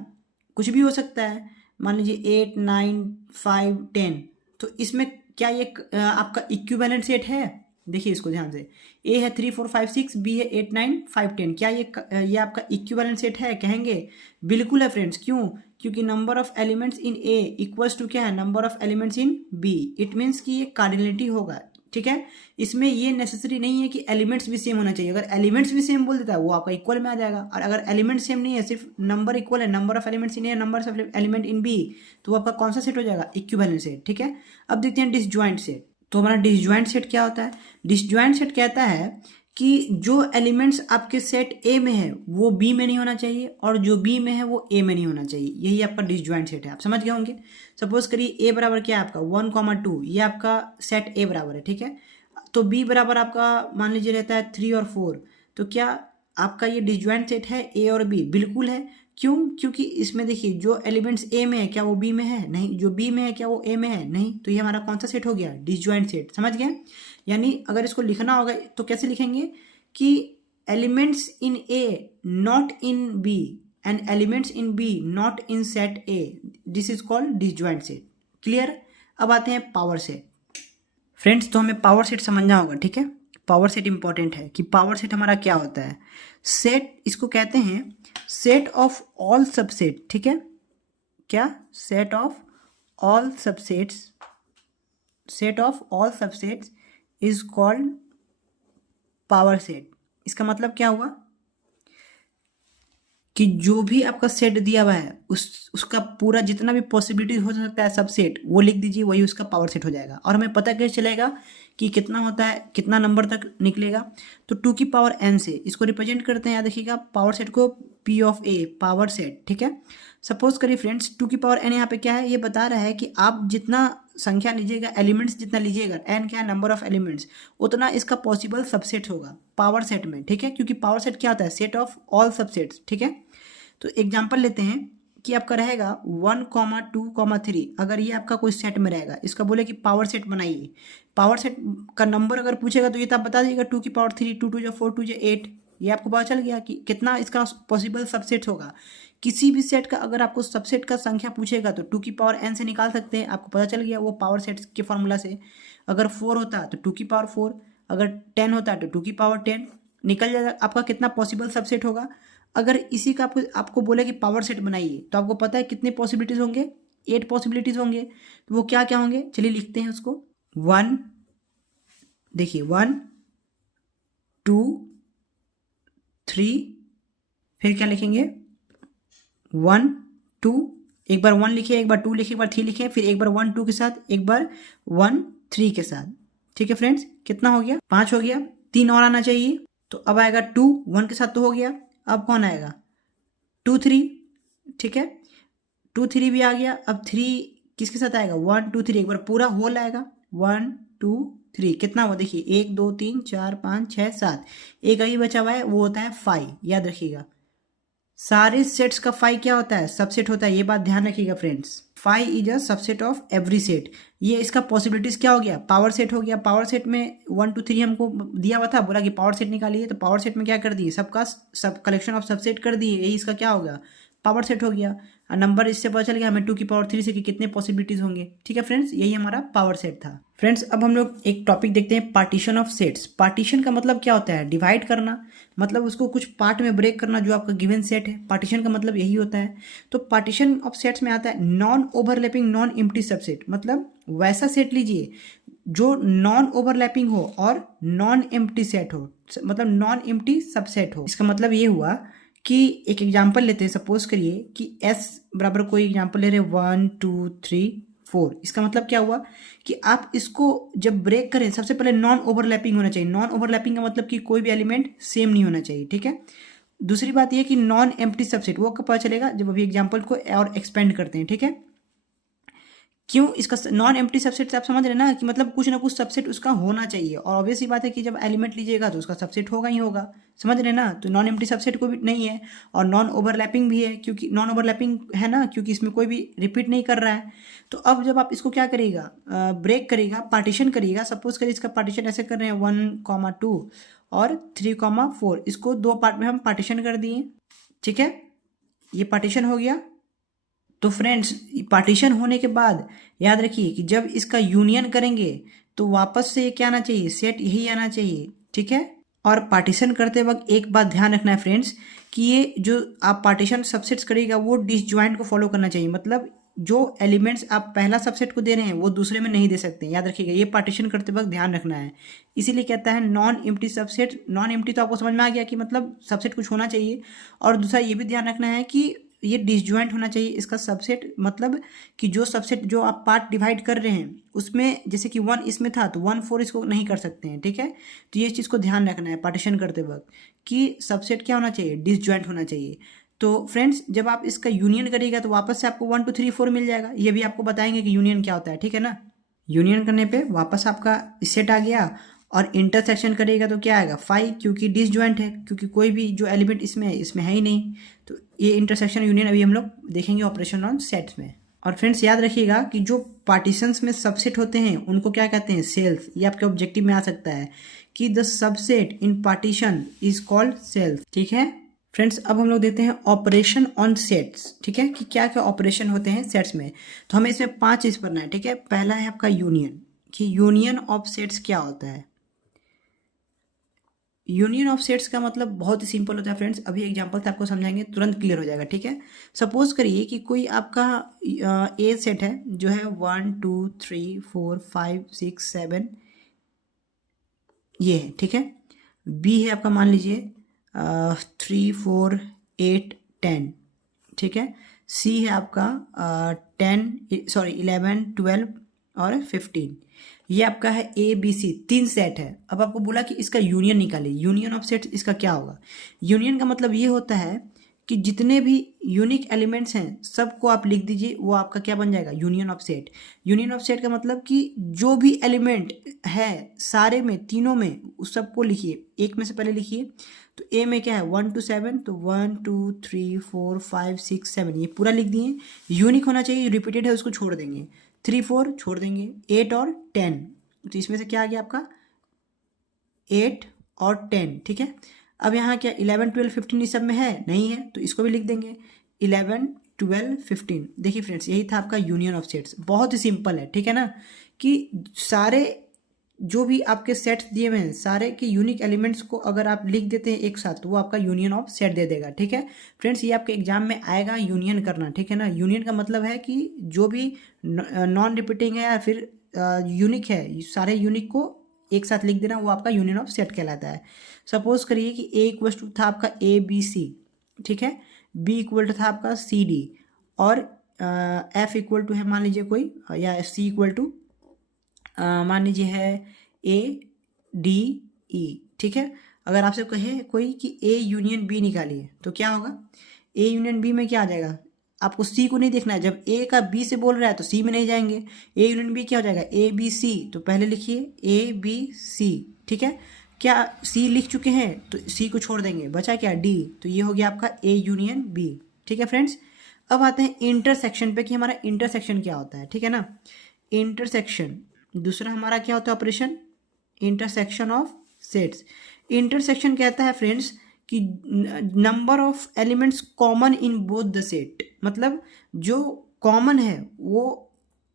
कुछ भी हो सकता है, मान लीजिए 8 9 5 10। तो इसमें क्या ये आपका इक्विवेलेंट सेट है, देखिए इसको ध्यान से, ए है 3 4 5 6, बी है 8 9 5 10, क्या ये आपका इक्विवेलेंट सेट है, कहेंगे बिल्कुल है फ्रेंड्स। क्यों, क्योंकि number of elements in A equals to क्या है, number of elements in B. It means कि ये कार्डिनलिटी होगा, ठीक है। इसमें ये नेसेसरी नहीं है कि एलिमेंट्स भी सेम होना चाहिए, अगर एलिमेंट्स भी सेम बोल देता है वो आपका इक्वल में आ जाएगा, और अगर एलिमेंट सेम नहीं है, सिर्फ नंबर इक्वल है, number of elements in A, number of element in B, तो वो आपका कौन सा सेट हो जाएगा, इक्विवेलेंट सेट, ठीक है। अब देखते हैं डिसजॉइंट सेट। तो हमारा डिसजॉइंट सेट क्या होता है, डिसजॉइंट सेट कहता है कि जो एलिमेंट्स आपके सेट ए में है वो बी में नहीं होना चाहिए, और जो बी में है वो ए में नहीं होना चाहिए, यही आपका डिसजॉइंट सेट है। आप समझ गए होंगे। सपोज करिए ए बराबर क्या है आपका 1, 2, ये आपका सेट ए बराबर है, ठीक है। तो बी बराबर आपका मान लीजिए रहता है 3 और 4, तो क्या आपका ये डिसजॉइंट सेट है ए और बी, बिल्कुल है। क्यों, क्योंकि इसमें देखिए जो एलिमेंट्स ए में है क्या वो बी में है, नहीं, जो बी में है क्या वो ए में है, नहीं, तो ये हमारा कौन सा सेट हो गया, डिसजॉइंट सेट, समझ गए। यानी अगर इसको लिखना होगा तो कैसे लिखेंगे कि elements in A not in B and elements in B not in set A, this is called disjoint set. Clear. अब आते हैं पावर सेट। फ्रेंड्स तो हमें पावर सेट समझना होगा, ठीक है। पावर सेट इंपॉर्टेंट है कि पावर सेट हमारा क्या होता है। सेट इसको कहते हैं सेट ऑफ ऑल सबसेट, ठीक है, क्या, set of all subsets, set of all subsets is called power set. इसका मतलब क्या हुआ कि जो भी आपका सेट दिया हुआ है उसका पूरा जितना भी पॉसिबिलिटी हो सकता है सबसेट वो लिख दीजिए, वही उसका पावर सेट हो जाएगा। और हमें पता कैसे चलेगा कि कितना होता है, कितना नंबर तक निकलेगा। तो 2 की पावर n से इसको रिप्रेजेंट करते हैं, याद रखिएगा पावर सेट को p of a, power set, ठीक है। सपोज करिए फ्रेंड्स 2 की पावर n यहाँ पे क्या है, ये बता रहा है कि आप जितना संख्या लीजिएगा, एलिमेंट्स जितना लीजिएगा, n क्या है, नंबर ऑफ एलिमेंट्स, उतना इसका पॉसिबल सबसेट होगा पावर सेट में, ठीक है। क्योंकि पावर सेट क्या होता है, सेट ऑफ ऑल सबसेट्स, ठीक है। तो एग्जाम्पल लेते हैं कि आपका रहेगा 1, 2, 3, अगर ये आपका कोई सेट में रहेगा, इसका बोले कि पावर सेट बनाइए, पावर सेट का नंबर अगर पूछेगा तो ये तो आप बता दीजिएगा 2 की पावर 3, 2 2 4 2 8, ये आपको पता चल गया कि कितना इसका पॉसिबल सबसेट होगा। किसी भी सेट का अगर आपको सबसेट का संख्या पूछेगा तो 2 की पावर n से निकाल सकते हैं, आपको पता चल गया वो पावर सेट के फॉर्मूला से। अगर 4 होता तो 2 की पावर 4, अगर 10 होता तो 2 की पावर 10, निकल जाएगा आपका कितना पॉसिबल सबसेट होगा। अगर इसी का आपको बोले कि पावर सेट बनाइए तो आपको पता है कितने पॉसिबिलिटीज़ होंगे, 8 पॉसिबिलिटीज़ होंगे। तो वो क्या क्या होंगे, चलिए लिखते हैं उसको। 1, देखिए 1 2 3, फिर क्या लिखेंगे 1 2, एक बार 1 लिखिए, एक बार 2 लिखिए, एक बार 3 लिखिए, फिर एक बार 1 2 के साथ, एक बार 1 3 के साथ, ठीक है फ्रेंड्स। कितना हो गया, 5 हो गया, 3 और आना चाहिए। तो अब आएगा 2, 1 के साथ तो हो गया, अब कौन आएगा 2 3, ठीक है, 2 3 भी आ गया। अब 3 किसके साथ आएगा, 1 2 3, एक बार पूरा होल आएगा 1 2 3, कितना हुआ देखिए 1 2 3 4 5 6 7, एक ही बचा हुआ है वो होता है 5, याद रखिएगा। सारे सेट्स का 5 क्या होता है, सबसेट होता है, ये बात ध्यान रखिएगा friends. 5 is a subset of every set. ये इसका पॉसिबिलिटीज क्या हो गया, पावर सेट हो गया। पावर सेट में 1 2 3 हमको दिया हुआ था, बोला कि पावर सेट निकालिए, तो पावर सेट में क्या कर दिए, सबका सब कलेक्शन ऑफ सबसेट कर दिए, यही इसका क्या होगा, पावर सेट हो गया। और नंबर इससे पता चल गया हमें 2 की पावर 3 से कि कितने पॉसिबिलिटीज होंगे, ठीक है फ्रेंड्स, यही हमारा पावर सेट था। फ्रेंड्स अब हम लोग एक टॉपिक देखते हैं, पार्टीशन ऑफ सेट्स। पार्टीशन का मतलब क्या होता है, डिवाइड करना, मतलब उसको कुछ पार्ट में ब्रेक करना जो आपका गिवन सेट है, पार्टीशन का मतलब यही होता है। तो पार्टीशन ऑफ सेट्स में आता है non overlapping non empty subset, मतलब वैसा सेट लीजिए जो नॉन ओवरलैपिंग हो और नॉन एम्प्टी सेट हो, मतलब नॉन एम्प्टी सबसेट हो। इसका मतलब ये हुआ कि एक एग्जांपल लेते हैं, सपोज करिए कि S बराबर कोई एग्जांपल ले रहे हैं 1 2 3 4। इसका मतलब क्या हुआ कि आप इसको जब ब्रेक करें सबसे पहले नॉन ओवरलैपिंग होना चाहिए। नॉन ओवरलैपिंग का मतलब कि कोई भी एलिमेंट सेम नहीं होना चाहिए, ठीक है। दूसरी बात यह कि नॉन एम्प्टी सबसेट वो कब पता चलेगा, जब अभी एग्जाम्पल को और एक्सपेंड करते हैं, ठीक है। क्यों इसका नॉन एम्प्टी सबसेट से आप समझ रहे हैं ना कि मतलब कुछ ना कुछ सबसेट उसका होना चाहिए, और ऑब्वियस ही बात है कि जब एलिमेंट लीजिएगा तो उसका सबसेट होगा ही होगा, समझ रहे हैं ना। तो नॉन एम्प्टी सबसेट को भी नहीं है, और नॉन ओवरलैपिंग भी है, क्योंकि नॉन ओवरलैपिंग है ना, क्योंकि इसमें कोई भी रिपीट नहीं कर रहा है। तो अब जब आप इसको क्या करिएगा, ब्रेक करिएगा, पार्टीशन करिएगा। सपोज करिए इसका पार्टीशन ऐसे कर रहे हैं 1,2 और 3,4, इसको दो पार्ट में हम पार्टीशन कर दिए, ठीक है। ये पार्टीशन हो गया। तो फ्रेंड्स पार्टीशन होने के बाद याद रखिए कि जब इसका यूनियन करेंगे तो वापस से ये क्या आना चाहिए, सेट यही आना चाहिए, ठीक है। और पार्टीशन करते वक्त एक बात ध्यान रखना है फ्रेंड्स कि ये जो आप पार्टीशन सबसेट्स करिएगा वो डिसजॉइंट को फॉलो करना चाहिए। मतलब जो एलिमेंट्स आप पहला सबसेट को दे रहे हैं वो दूसरे में नहीं दे सकते, याद रखिएगा, ये पार्टीशन करते वक्त ध्यान रखना है। इसीलिए कहता है non empty subset. Non empty तो आपको समझ में आ गया कि मतलब सबसेट कुछ होना चाहिए, और दूसरा ये भी ध्यान रखना है कि ये डिसजॉइंट होना चाहिए इसका सबसेट। मतलब कि जो सबसेट जो आप पार्ट डिवाइड कर रहे हैं उसमें जैसे कि 1 इसमें था तो 1/4 इसको नहीं कर सकते हैं, ठीक है। तो ये चीज़ को ध्यान रखना है पार्टीशन करते वक्त कि सबसेट क्या होना चाहिए, डिसजॉइंट होना चाहिए। तो फ्रेंड्स जब आप इसका यूनियन करिएगा तो वापस से आपको 1 2 3 4 मिल जाएगा। ये भी आपको बताएंगे कि यूनियन क्या होता है, ठीक है ना। यूनियन करने पे वापस आपका सेट आ गया, और इंटरसेक्शन करेगा तो क्या आएगा 5, क्योंकि डिसजॉइंट है, क्योंकि कोई भी जो एलिमेंट इसमें है ही नहीं। तो ये इंटरसेक्शन यूनियन अभी हम लोग देखेंगे ऑपरेशन ऑन सेट्स में। और फ्रेंड्स याद रखिएगा कि जो पार्टीशंस में सबसेट होते हैं उनको क्या कहते हैं, सेल्स। ये आपके ऑब्जेक्टिव में आ सकता है कि the subset in partition is called cells, ठीक है। फ्रेंड्स अब हम लोग देते हैं ऑपरेशन ऑन सेट्स, ठीक है, कि क्या क्या ऑपरेशन होते हैं सेट्स में। तो हमें इसमें 5 चीज़ पढ़ना है, ठीक है। पहला है आपका यूनियन, कि यूनियन ऑफ सेट्स क्या होता है। यूनियन ऑफ सेट्स का मतलब बहुत ही सिंपल होता है फ्रेंड्स। अभी एग्जांपल से आपको समझाएंगे, तुरंत क्लियर हो जाएगा, ठीक है। सपोज करिए कि कोई आपका ए सेट है जो है 1 2 3 4 5 6 7 ये है, ठीक है। बी है आपका मान लीजिए 3 4 8 10, ठीक है। सी है आपका 11 12 और 15। ये आपका है ए बी सी, 3 सेट है। अब आपको बोला कि इसका यूनियन निकालिए। यूनियन ऑफ सेट इसका क्या होगा, यूनियन का मतलब ये होता है कि जितने भी यूनिक एलिमेंट्स हैं सबको आप लिख दीजिए, वो आपका क्या बन जाएगा, union of set. Union of set का मतलब कि जो भी एलिमेंट है सारे में, तीनों में, उस सबको लिखिए, एक में से पहले लिखिए। तो ए में क्या है 1 to 7, तो 1 2 3 4 5 6 7 ये पूरा लिख दिए। यूनिक होना चाहिए, रिपीटेड है उसको छोड़ देंगे। 3 4 छोड़ देंगे, 8 और 10, तो इसमें से क्या आ गया आपका 8 और 10, ठीक है। अब यहाँ क्या 11 12 15 इस सब में है नहीं है, तो इसको भी लिख देंगे 11 12 15। देखिए फ्रेंड्स यही था आपका यूनियन ऑफ सेट्स, बहुत ही सिंपल है, ठीक है ना। कि सारे जो भी आपके सेट्स दिए हुए हैं सारे के यूनिक एलिमेंट्स को अगर आप लिख देते हैं एक साथ तो वो आपका यूनियन ऑफ सेट दे देगा, ठीक है। फ्रेंड्स ये आपके एग्जाम में आएगा यूनियन करना, ठीक है ना। यूनियन का मतलब है कि जो भी नॉन रिपीटिंग है या फिर यूनिक है, सारे यूनिक को एक साथ लिख देना, वो आपका यूनियन ऑफ सेट कहलाता है। सपोज करिए कि ए इक्वल टू था आपका ए बी सी, ठीक है। बी इक्वल टू था आपका सी डी, और एफ इक्वल टू है मान लीजिए कोई, या सी इक्वल टू मान लीजिए है ए डी ई, ठीक है। अगर आपसे कहे कोई कि ए यूनियन बी निकालिए तो क्या होगा, ए यूनियन बी में क्या आ जाएगा, आपको सी को नहीं देखना है। जब ए का बी से बोल रहा है तो सी में नहीं जाएंगे। ए यूनियन बी क्या हो जाएगा, ए बी सी, तो पहले लिखिए ए बी सी, ठीक है। क्या सी लिख चुके हैं तो सी को छोड़ देंगे, बचा क्या डी, तो ये हो गया आपका ए यूनियन बी, ठीक है फ्रेंड्स। अब आते हैं इंटरसेक्शन पे कि हमारा इंटरसेक्शन क्या होता है, ठीक है ना। इंटरसेक्शन दूसरा हमारा क्या होता है operation, intersection of sets. Intersection कहता है फ्रेंड्स कि number of elements common in both the set, मतलब जो कॉमन है वो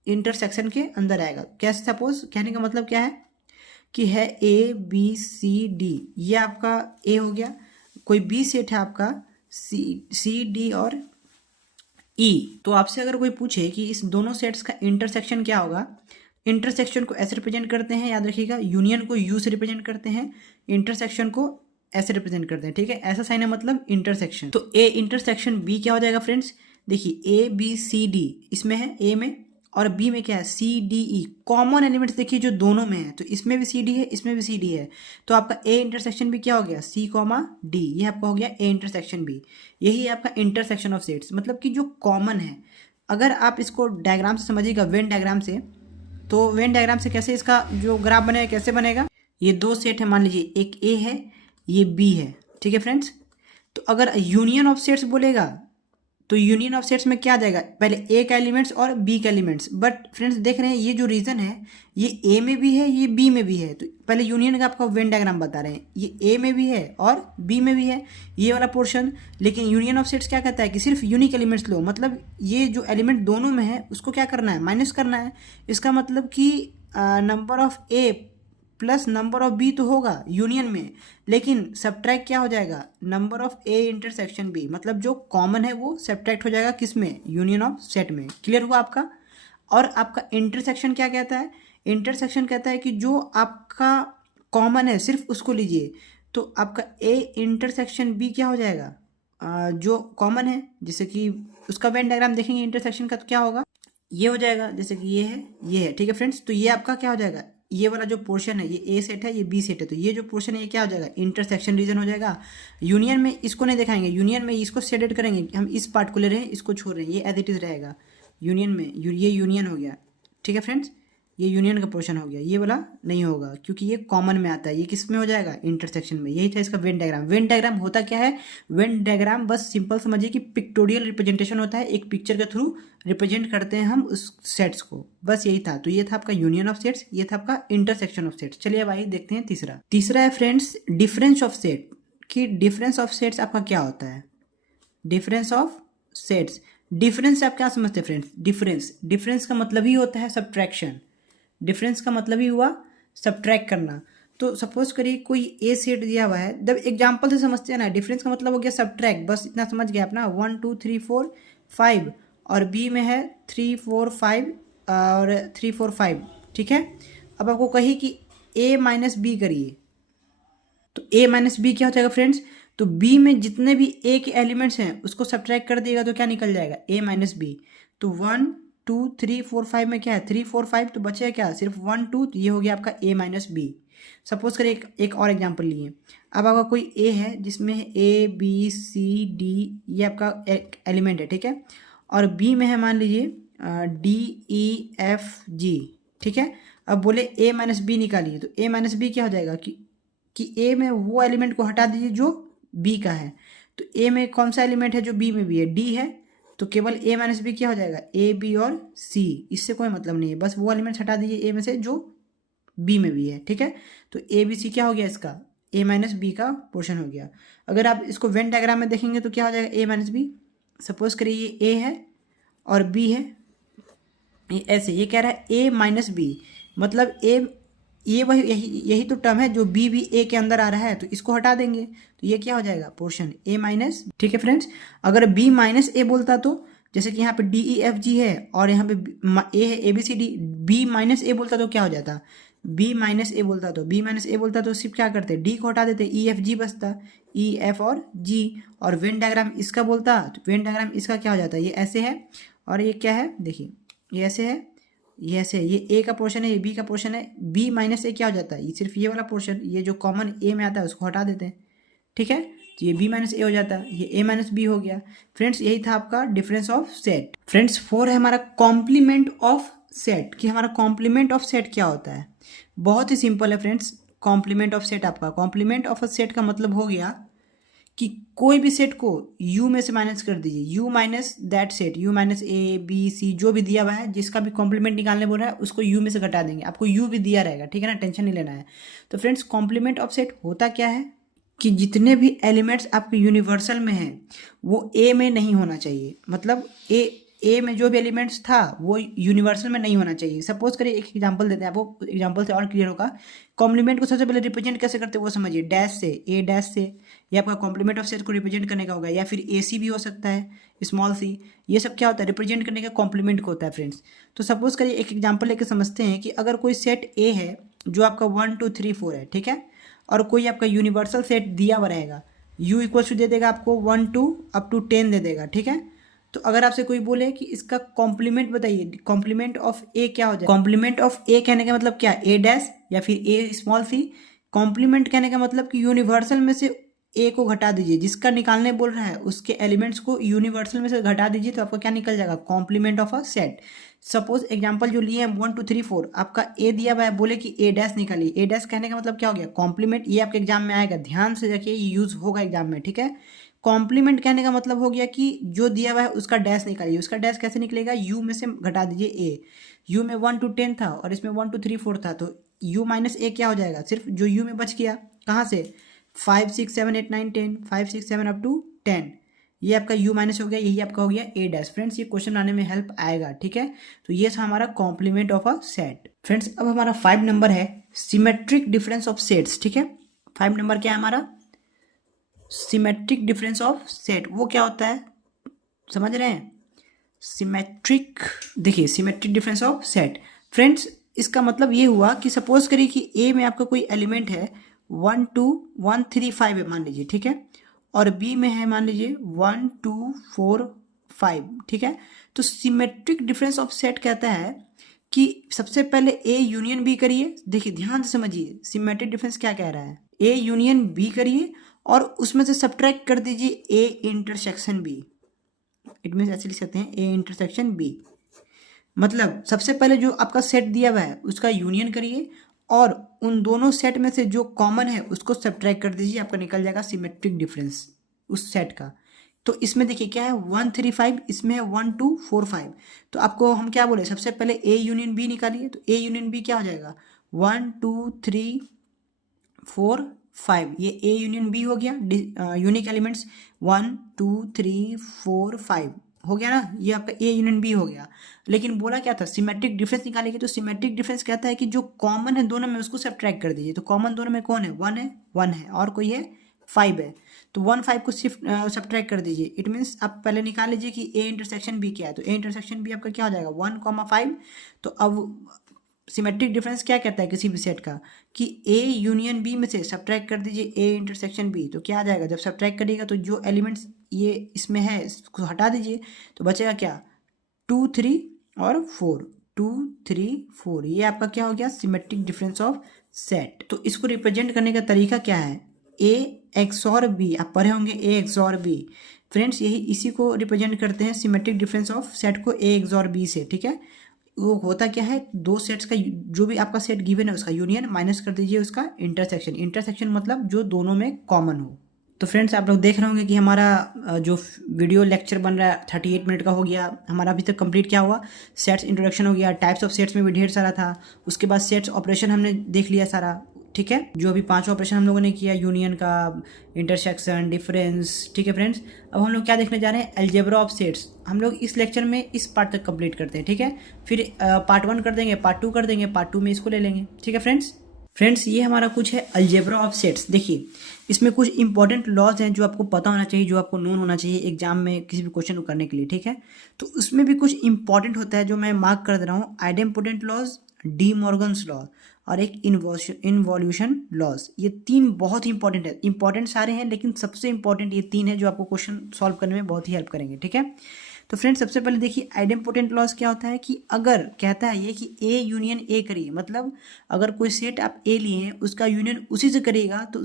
इंटरसेक्शन के अंदर आएगा। कैसे, सपोज कहने का मतलब क्या है कि है ए बी सी डी, ये आपका ए हो गया, कोई बी सेट है आपका सी डी और ई। तो आपसे अगर कोई पूछे कि इस दोनों सेट्स का इंटरसेक्शन क्या होगा, इंटरसेक्शन को ऐसे रिप्रेजेंट करते हैं, याद रखिएगा, यूनियन को यू से रिप्रेजेंट करते हैं, इंटरसेक्शन को ऐसे रिप्रेजेंट करते हैं, ठीक है। ऐसा साइन है मतलब इंटरसेक्शन। तो ए इंटरसेक्शन बी क्या हो जाएगा फ्रेंड्स, देखिए ए बी सी डी इसमें है ए में, और बी में क्या है C D E. Common elements देखिए जो दोनों में है, तो इसमें भी सी डी है, इसमें भी सी डी है, तो आपका ए इंटरसेक्शन भी क्या हो गया सी कॉमा डी, ये आपका हो गया ए इंटरसेक्शन बी। यही है आपका इंटरसेक्शन ऑफ सेट्स, मतलब कि जो कॉमन है। अगर आप इसको डायग्राम से समझिएगा, वेन डायग्राम से, तो वेन डायग्राम से कैसे इसका जो ग्राफ बनेगा, कैसे बनेगा, ये दो सेट है, मान लीजिए एक ए है ये बी है, ठीक है फ्रेंड्स। तो अगर यूनियन ऑफ सेट्स बोलेगा तो यूनियन ऑफ सेट्स में क्या आ जाएगा, पहले ए का एलिमेंट्स और बी का एलिमेंट्स। बट फ्रेंड्स देख रहे हैं ये जो रीजन है ये ए में भी है ये बी में भी है, तो पहले यूनियन का आपका वेन डायग्राम बता रहे हैं, ये ए में भी है और बी में भी है ये वाला पोर्शन। लेकिन यूनियन ऑफ सेट्स क्या कहता है कि सिर्फ यूनिक एलिमेंट्स लो, मतलब ये जो एलिमेंट दोनों में है उसको क्या करना है, माइनस करना है। इसका मतलब कि number of A plus number of B तो होगा यूनियन में, लेकिन सब्ट्रैक्ट क्या हो जाएगा, number of A intersection B, मतलब जो कॉमन है वो सब्ट्रैक्ट हो जाएगा किस में, यूनियन ऑफ सेट में। क्लियर हुआ आपका। और आपका इंटरसेक्शन क्या कहता है, इंटरसेक्शन कहता है कि जो आपका कॉमन है सिर्फ उसको लीजिए, तो आपका ए इंटरसेक्शन बी क्या हो जाएगा, जो कॉमन है, जैसे कि उसका वेन डायग्राम देखेंगे इंटरसेक्शन का तो क्या होगा, ये हो जाएगा, जैसे कि ये है, ठीक है फ्रेंड्स। तो ये आपका क्या हो जाएगा, ये वाला जो पोर्शन है ये ए सेट है ये बी सेट है, तो ये जो पोर्शन है ये क्या हो जाएगा, इंटरसेक्शन रीजन हो जाएगा। यूनियन में इसको नहीं दिखाएंगे, यूनियन में इसको शेडेड करेंगे, हम इस पार्ट को ले रहे हैं इसको छोड़ रहे हैं, ये एज इट इज रहेगा। यूनियन में ये यूनियन हो गया, ठीक है फ्रेंड्स, ये यूनियन का पोर्शन हो गया, ये वाला नहीं होगा क्योंकि ये कॉमन में आता है, ये किस में हो जाएगा, इंटरसेक्शन में। यही था इसका वेन डायग्राम। वेन डायग्राम होता क्या है, वेन डायग्राम बस सिंपल समझिए कि पिक्टोरियल रिप्रेजेंटेशन होता है, एक पिक्चर के थ्रू रिप्रेजेंट करते हैं हम उस सेट्स को, बस यही था। तो ये था आपका यूनियन ऑफ सेट्स, ये था आपका इंटरसेक्शन ऑफ सेट्स। चलिए अब आइए देखते हैं तीसरा है फ्रेंड्स डिफरेंस ऑफ सेट, कि डिफरेंस ऑफ सेट्स आपका क्या होता है, डिफरेंस ऑफ सेट्स। डिफरेंस से आप क्या समझते हैं फ्रेंड्स, डिफरेंस का मतलब ही होता है सब्ट्रैक्शन, डिफरेंस का मतलब ही हुआ सब्ट्रैक्ट करना। तो सपोज करिए कोई ए सेट दिया हुआ है, जब एग्जांपल से समझते हैं ना, डिफरेंस का मतलब हो गया सब्ट्रैक्ट, बस इतना समझ गया अपना, 1 2 3 4 5 और बी में है 3 4 5 और 3 4 5, ठीक है। अब आपको कही कि ए माइनस बी करिए, तो ए माइनस बी क्या हो जाएगा फ्रेंड्स, तो बी में जितने भी ए के एलिमेंट्स हैं उसको सब्ट्रैक्ट कर दिएगा तो क्या निकल जाएगा, ए माइनस बी। तो 1 2 3 4 5 में क्या है 3 4 5, तो बचे क्या सिर्फ 1 2, तो ये हो गया आपका ए माइनस बी। सपोज करें एक और एग्जांपल लिए, अब आपका कोई ए है जिसमें ए बी सी डी ये आपका एक एलिमेंट है, ठीक है, और बी में है मान लीजिए डी ई एफ जी, ठीक है। अब बोले ए माइनस बी निकालिए, तो ए माइनस बी क्या हो जाएगा कि ए में वो एलिमेंट को हटा दीजिए जो बी का है, तो ए में कौन सा एलिमेंट है जो बी में भी है, डी है, तो केवल ए माइनस बी क्या हो जाएगा, ए बी और सी, इससे कोई मतलब नहीं है, बस वो एलिमेंट्स हटा दीजिए ए में से जो बी में भी है, ठीक है। तो ए बी सी क्या हो गया, इसका ए माइनस बी का पोर्शन हो गया। अगर आप इसको वेन डायग्राम में देखेंगे तो क्या हो जाएगा, ए माइनस बी। सपोज करिए ये ए है और बी है, ये ऐसे, ये कह रहा है ए माइनस बी, मतलब ए, ये वही यही तो टर्म है जो बी भी ए के अंदर आ रहा है, तो इसको हटा देंगे तो ये क्या हो जाएगा, पोर्शन ए माइनस, ठीक है फ्रेंड्स। अगर बी माइनस ए बोलता तो, जैसे कि यहाँ पे डी ई एफ जी है और यहाँ पे ए है A B C D, B minus A बोलता तो क्या हो जाता, बी माइनस ए बोलता तो सिर्फ क्या करते, डी को हटा देते, ई एफ जी बचता, ई एफ और जी। और वेन डायग्राम इसका बोलता तो वेन डायग्राम इसका क्या हो जाता है, ये ऐसे है और ये क्या है, देखिए ये ऐसे है, ये ऐसे है, ये ए का पोर्शन है, ये बी का पोर्शन है, बी माइनस ए क्या हो जाता है, ये सिर्फ ये वाला पोर्शन, ये जो कॉमन ए में आता है उसको हटा देते हैं, ठीक है। तो ये बी माइनस ए हो जाता है, ये ए माइनस बी हो गया फ्रेंड्स। यही था आपका डिफरेंस ऑफ सेट। फ्रेंड्स 4 है हमारा कॉम्प्लीमेंट ऑफ सेट, कि हमारा कॉम्प्लीमेंट ऑफ सेट क्या होता है। बहुत ही सिंपल है फ्रेंड्स, कॉम्प्लीमेंट ऑफ सेट आपका, कॉम्प्लीमेंट ऑफ अ सेट का मतलब हो गया कि कोई भी सेट को u में से माइनस कर दीजिए, u minus that set, u minus A B C जो भी दिया हुआ है, जिसका भी कॉम्प्लीमेंट निकालने बोल रहा है उसको u में से घटा देंगे, आपको u भी दिया रहेगा, ठीक है ना, टेंशन नहीं लेना है। तो फ्रेंड्स कॉम्प्लीमेंट ऑफ सेट होता क्या है कि जितने भी एलिमेंट्स आपके यूनिवर्सल में हैं वो ए में नहीं होना चाहिए, मतलब ए में जो भी एलिमेंट्स था वो यूनिवर्सल में नहीं होना चाहिए। सपोज करिए एक एग्जांपल देते हैं आपको, एग्जांपल से और क्लियर होगा। कॉम्प्लीमेंट को सबसे पहले रिप्रेजेंट कैसे करते हैं वो समझिए, डैश से, ए डैश से, ये आपका कॉम्प्लीमेंट ऑफ सेट को रिप्रेजेंट करने का होगा, या फिर ए सी भी हो सकता है, स्मॉल सी, ये सब क्या होता है, रिप्रेजेंट करने का कॉम्प्लीमेंट को होता है फ्रेंड्स। तो सपोज करिए एक एग्जाम्पल लेकर समझते हैं कि अगर कोई सेट ए है जो आपका 1 2 3 4 है, ठीक है, और कोई आपका यूनिवर्सल सेट दिया हुआ रहेगा, u इक्वल्स टू दे देगा आपको 1 to up to 10 दे देगा, ठीक है। तो अगर आपसे कोई बोले कि इसका कॉम्प्लीमेंट बताइए, कॉम्प्लीमेंट ऑफ ए क्या हो जाए, कॉम्प्लीमेंट ऑफ ए कहने का मतलब क्या, ए डैश या फिर ए स्मॉल सी। कॉम्प्लीमेंट कहने का मतलब कि यूनिवर्सल में से ए को घटा दीजिए, जिसका निकालने बोल रहा है उसके एलिमेंट्स को यूनिवर्सल में से घटा दीजिए, तो आपका क्या निकल जाएगा, complement of a set. Suppose example जो लिए हैं 1 2 3 4, आपका ए दिया हुआ है, बोले कि ए डैश निकालिए। ए डैश कहने का मतलब क्या हो गया, कॉम्प्लीमेंट। ये आपके एग्जाम में आएगा, ध्यान से रखिए, ये यूज होगा एग्जाम में, ठीक है। कॉम्प्लीमेंट कहने का मतलब हो गया कि जो दिया हुआ है उसका डैश निकालिए। उसका डैश कैसे निकलेगा, यू में से घटा दीजिए ए। यू में 1 to 10 था और इसमें 1 2 3 4 था, तो यू माइनस ए क्या हो जाएगा, सिर्फ जो यू में बच गया, कहाँ से, 5 6 7 8 9 10, 5 6 7 अप टू 10, ये आपका u माइनस हो गया, यही आपका हो गया ए डैश। फ्रेंड्स ये क्वेश्चन आने में हेल्प आएगा, ठीक है। तो ये था हमारा complement of a set. Friends अब हमारा 5 नंबर है सिमेट्रिक डिफरेंस ऑफ सेट्स, ठीक है। 5 नंबर क्या है हमारा, सिमेट्रिक डिफरेंस ऑफ सेट। वो क्या होता है, समझ रहे हैं, सिमेट्रिक, देखिए symmetric difference of set. Friends इसका मतलब ये हुआ कि सपोज करिए कि ए में आपका कोई एलिमेंट है 1 2 1 3 5 है मान लीजिए, ठीक है, और बी में है मान लीजिए 1 2 4 5, ठीक है। तो सिमेट्रिक डिफरेंस ऑफ सेट कहता है कि सबसे पहले ए यूनियन बी करिए। देखिए ध्यान से समझिए, सिमेट्रिक डिफरेंस क्या कह रहा है, ए यूनियन बी करिए और उसमें से सब्ट्रैक्ट कर दीजिए A intersection B. It means ऐसे लिख सकते हैं ए इंटरसेक्शन बी, मतलब सबसे पहले जो आपका सेट दिया हुआ है उसका यूनियन करिए और उन दोनों सेट में से जो कॉमन है उसको सब्ट्रैक्ट कर दीजिए, आपका निकल जाएगा सिमेट्रिक डिफरेंस उस सेट का। तो इसमें देखिए क्या है 1 3 5, इसमें है 1 2 4 5। तो आपको हम क्या बोले, सबसे पहले ए यूनियन बी निकालिए, तो ए यूनियन बी क्या हो जाएगा 1 2 3 4 5, ये ए यूनियन बी हो गया। यूनिक एलिमेंट्स 1 2 3 4 5 हो गया ना, ये आपका ए यूनियन बी हो गया। लेकिन बोला क्या था, सिमेट्रिक डिफरेंस निकालेंगे, तो सिमेट्रिक डिफरेंस कहता है कि जो कॉमन है दोनों में उसको सब्ट्रैक्ट कर दीजिए। तो कॉमन दोनों में कौन है, 1 है और कोई है 5 है, तो 1 5 को सब्ट्रैक्ट कर दीजिए। इट मीन्स आप पहले निकाल लीजिए कि ए इंटरसेक्शन बी क्या है, तो ए इंटरसेक्शन बी आपका क्या हो जाएगा 1 5। तो अब सिमेट्रिक डिफरेंस क्या कहता है किसी भी सेट का, कि ए यूनियन बी में से सब्ट्रैक्ट कर दीजिए ए इंटरसेक्शन बी। तो क्या आ जाएगा, जब सब्ट्रैक्ट करिएगा तो जो एलिमेंट्स ये इसमें है इसको हटा दीजिए, तो बचेगा क्या 2 3 और 4, 2 3 4, ये आपका क्या हो गया सिमेट्रिक डिफरेंस ऑफ सेट। तो इसको रिप्रेजेंट करने का तरीका क्या है, ए एक्सॉर बी, आप पढ़े होंगे ए एक्सॉर बी। फ्रेंड्स यही इसी को रिप्रेजेंट करते हैं सिमेट्रिक डिफरेंस ऑफ सेट को ए एक्सॉर बी से, ठीक है। वो होता क्या है, दो सेट्स का जो भी आपका सेट गिवन है उसका यूनियन माइनस कर दीजिए उसका इंटरसेक्शन। इंटरसेक्शन मतलब जो दोनों में कॉमन हो। तो फ्रेंड्स आप लोग देख रहे होंगे कि हमारा जो वीडियो लेक्चर बन रहा है 38 मिनट का हो गया हमारा अभी तक कंप्लीट। क्या हुआ, सेट्स इंट्रोडक्शन हो गया, टाइप्स ऑफ सेट्स में भी ढेर सारा था, उसके बाद सेट्स ऑपरेशन हमने देख लिया सारा, ठीक है। जो अभी 5 ऑपरेशन हम लोगों ने किया, यूनियन का, इंटरसेक्शन, डिफरेंस, ठीक है फ्रेंड्स। अब हम लोग क्या देखने जा रहे हैं, अलजेब्रा ऑफ सेट्स। हम लोग इस लेक्चर में इस पार्ट तक कंप्लीट करते हैं, ठीक है। फिर पार्ट 1 कर देंगे, पार्ट 2 कर देंगे, पार्ट 2 में इसको ले लेंगे, ठीक है फ्रेंड्स ये हमारा कुछ है अलजेब्रा ऑफ सेट्स। देखिए इसमें कुछ इंपॉर्टेंट लॉज हैं जो आपको पता होना चाहिए, जो आपको नोन होना चाहिए एग्जाम में किसी भी क्वेश्चन को करने के लिए, ठीक है। तो उसमें भी कुछ इंपॉर्टेंट होता है जो मैं मार्क कर दे रहा हूँ, idempotent laws, De Morgan's law और एक इन्वॉल्यूशन लॉज। ये 3 बहुत ही इंपॉर्टेंट है, इंपॉर्टेंट सारे हैं लेकिन सबसे इंपॉर्टेंट ये 3 है जो आपको क्वेश्चन सॉल्व करने में बहुत ही हेल्प करेंगे, ठीक है। तो फ्रेंड्स सबसे पहले देखिए आइडेम्पोटेंट लॉज क्या होता है, कि अगर कहता है ये कि ए यूनियन ए करिए, मतलब अगर कोई सेट आप ए लिए हैं उसका यूनियन उसी से करिएगा तो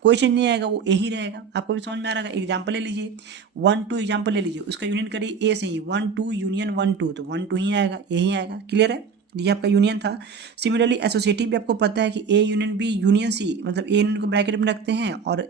कोई चेंज नहीं आएगा, वो ए ही रहेगा। आपको भी समझ में आ रहा है, एग्जाम्पल ले लीजिए 1 2 एग्जाम्पल ले लीजिए, उसका यूनियन करिए ए से ही, 1 2 यूनियन 1 2, तो 1 2 ही आएगा, यही आएगा, क्लियर है। ये आपका यूनियन था। सिमिलरली एसोसिएटिव भी आपको पता है कि A union B union C, मतलब ए यूनियन को ब्रैकेट में रखते हैं और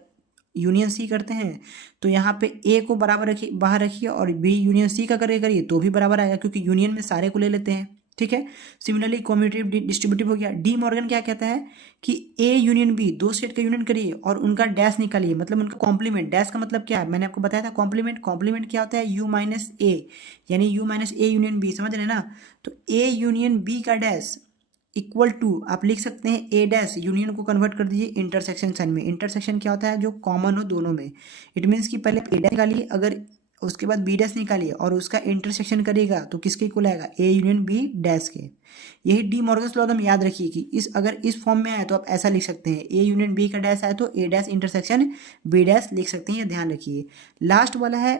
यूनियन सी करते हैं, तो यहाँ पे ए को बराबर रखिए, बाहर रखिए, और बी यूनियन सी का करिए तो भी बराबर आएगा क्योंकि यूनियन में सारे को ले लेते हैं, ठीक है। सिमिलरली कम्यूटेटिव डिस्ट्रीब्यूटिव हो गया। डी मॉर्गन क्या कहता है कि ए यूनियन बी, दो सेट का यूनियन करिए और उनका डैश निकालिए, मतलब उनका कॉम्प्लीमेंट। डैश का मतलब क्या है, मैंने आपको बताया था कॉम्प्लीमेंट। कॉम्प्लीमेंट क्या होता है, यू माइनस ए, यानी U minus A union B, समझ रहे हैं ना। तो ए यूनियन बी का डैश इक्वल टू आप लिख सकते हैं ए डैश, यूनियन को कन्वर्ट कर दीजिए इंटरसेक्शन साइन में। इंटरसेक्शन क्या होता है, जो कॉमन हो दोनों में। इट मीन्स कि पहले ए डैश निकालिए, अगर उसके बाद बी डैश निकालिए और उसका इंटरसेक्शन करेगा तो किसके इक्वल आएगा, ए यूनियन बी डैश के। यही डी मॉर्गन्स लॉ हम याद रखिए कि अगर इस फॉर्म में आए तो आप ऐसा लिख सकते हैं, ए यूनियन बी का डैश आए तो ए डैश इंटरसेक्शन बी डैश लिख सकते हैं, ये ध्यान रखिए। लास्ट वाला है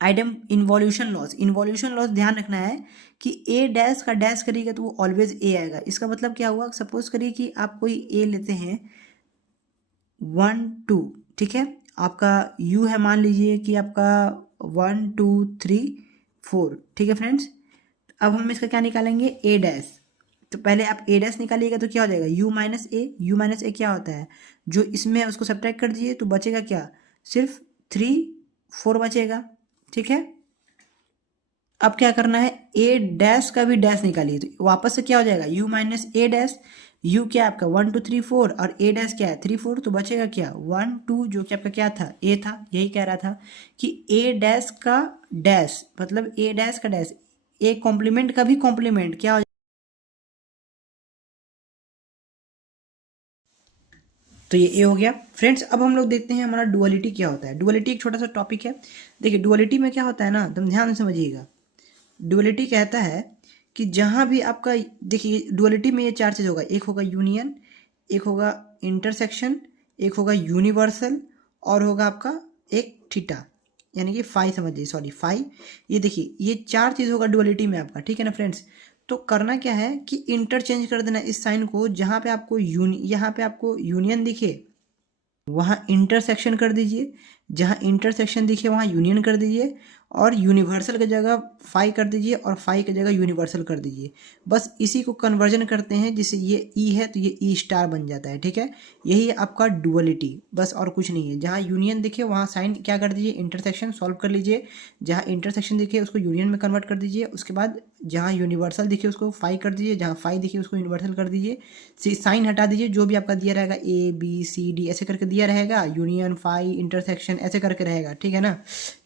item involution loss. Involution loss ध्यान रखना है कि ए डैश का डैश करिएगा तो वो ऑलवेज ए आएगा। इसका मतलब क्या हुआ, सपोज करिए कि आप कोई ए लेते हैं 1 2, ठीक है, आपका यू है, मान लीजिए कि आपका 1 2 3 4, ठीक है फ्रेंड्स। अब हम इसका क्या निकालेंगे, ए डैश। तो पहले आप ए डैश निकालिएगा तो क्या हो जाएगा, U minus A. U minus A क्या होता है, जो इसमें उसको सब्ट्रैक्ट कर दीजिए तो बचेगा क्या, सिर्फ 3 4 बचेगा, ठीक है। अब क्या करना है, ए डैश का भी डैश निकालिए तो वापस से क्या हो जाएगा, U minus A dash. You क्या आपका 1 2 3 4 और ए डैश क्या है 3 4, तो बचेगा क्या 1 2, जो कि आपका क्या था, ए था। यही कह रहा था कि ए डैश का डैश मतलब ए डैश का डैश, ए कॉम्प्लीमेंट का भी कॉम्प्लीमेंट क्या हो, तो ये ए हो गया फ्रेंड्स। अब हम लोग देखते हैं हमारा डुअलिटी क्या होता है। डुअलिटी एक छोटा सा टॉपिक है। देखिए डुअलिटी में क्या होता है ना, तुम ध्यान से समझिएगा। डुअलिटी कहता है कि जहाँ भी आपका, देखिए डुअलिटी में ये 4 चीज़ होगा, एक होगा यूनियन, एक होगा इंटरसेक्शन, एक होगा यूनिवर्सल और होगा आपका एक थीटा, यानी कि फाई, समझिए सॉरी फाई। ये देखिए ये 4 चीज़ होगा डुअलिटी में आपका, ठीक है ना फ्रेंड्स। तो करना क्या है कि इंटरचेंज कर देना इस साइन को, जहाँ पे आपको यहाँ पे आपको यूनियन दिखे वहाँ इंटरसेक्शन कर दीजिए, जहाँ इंटरसेक्शन दिखे वहाँ यूनियन कर दीजिए, और यूनिवर्सल की जगह फाई कर दीजिए और फाई की जगह यूनिवर्सल कर दीजिए। बस इसी को कन्वर्जन करते हैं, जिससे ये ई है तो ये ई स्टार बन जाता है, ठीक है। यही है आपका डुअलिटी, बस और कुछ नहीं है। जहाँ यूनियन दिखे वहाँ साइन क्या कर दीजिए, इंटरसेक्शन सॉल्व कर लीजिए। जहाँ इंटरसेक्शन दिखे उसको यूनियन में कन्वर्ट कर दीजिए। उसके बाद जहाँ यूनिवर्सल दिखे उसको फाई कर दीजिए, जहाँ फाई दिखे उसको यूनिवर्सल कर दीजिए। साइन हटा दीजिए, जो भी आपका दिया रहेगा ए बी सी डी ऐसे करके दिया रहेगा, यूनियन फाई इंटरसेक्शन ऐसे करके रहेगा, ठीक है ना।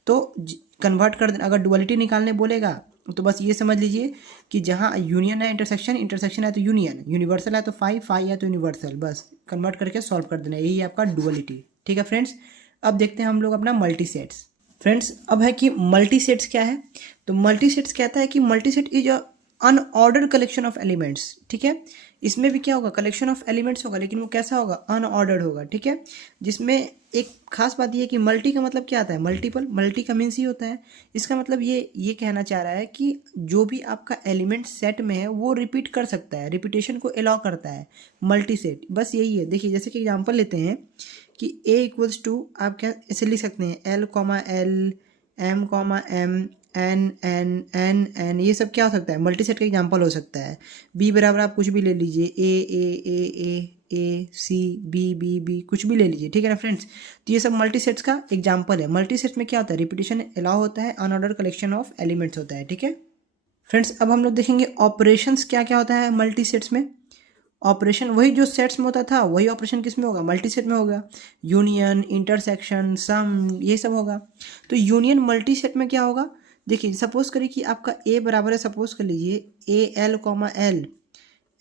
तो कन्वर्ट कर देना। अगर डुअलिटी निकालने बोलेगा तो बस ये समझ लीजिए कि जहाँ यूनियन है इंटरसेक्शन, इंटरसेक्शन है तो यूनियन, यूनिवर्सल है तो फाई, फाई है तो यूनिवर्सल, बस कन्वर्ट करके सॉल्व कर देना। यही है आपका डुअलिटी, ठीक है फ्रेंड्स। अब देखते हैं हम लोग अपना मल्टी सेट्स। फ्रेंड्स अब है कि मल्टी सेट्स क्या है। तो मल्टी सेट्स कहता है कि multi set is a unordered collection of elements, ठीक है। इसमें भी क्या होगा, कलेक्शन ऑफ एलिमेंट्स होगा, लेकिन वो कैसा होगा, अनऑर्डर्ड होगा, ठीक है। जिसमें एक खास बात ये है कि मल्टी का मतलब क्या आता है, मल्टीपल। मल्टी का मीन्स ही होता है, इसका मतलब ये कहना चाह रहा है कि जो भी आपका एलिमेंट सेट में है वो रिपीट कर सकता है, रिपीटेशन को अलाउ करता है मल्टी सेट, बस यही है। देखिए जैसे कि एग्जांपल लेते हैं कि ए इक्वल्स टू, आप क्या ऐसे लिख सकते हैं, L comma L, M comma M, N N N N, ये सब क्या हो सकता है, मल्टी सेट का एग्जांपल हो सकता है। बी बराबर आप कुछ भी ले लीजिए, ए सी बी बी बी, कुछ भी ले लीजिए, ठीक है ना फ्रेंड्स। तो ये सब मल्टी सेट्स का एग्जांपल है। मल्टी सेट्स में क्या होता है, रिपीटेशन अलाउ होता है, अनऑर्डर कलेक्शन ऑफ एलिमेंट्स होता है, ठीक है फ्रेंड्स। अब हम लोग देखेंगे ऑपरेशंस क्या क्या होता है मल्टी सेट्स में। ऑपरेशन वही जो सेट्स में होता था वही ऑपरेशन किस में होगा, मल्टी सेट में होगा। यूनियन, इंटरसेक्शन, सम, ये सब होगा। तो यूनियन मल्टी सेट में क्या होगा, देखिए सपोज करिए कि आपका ए बराबर है, सपोज कर लीजिए A L comma L,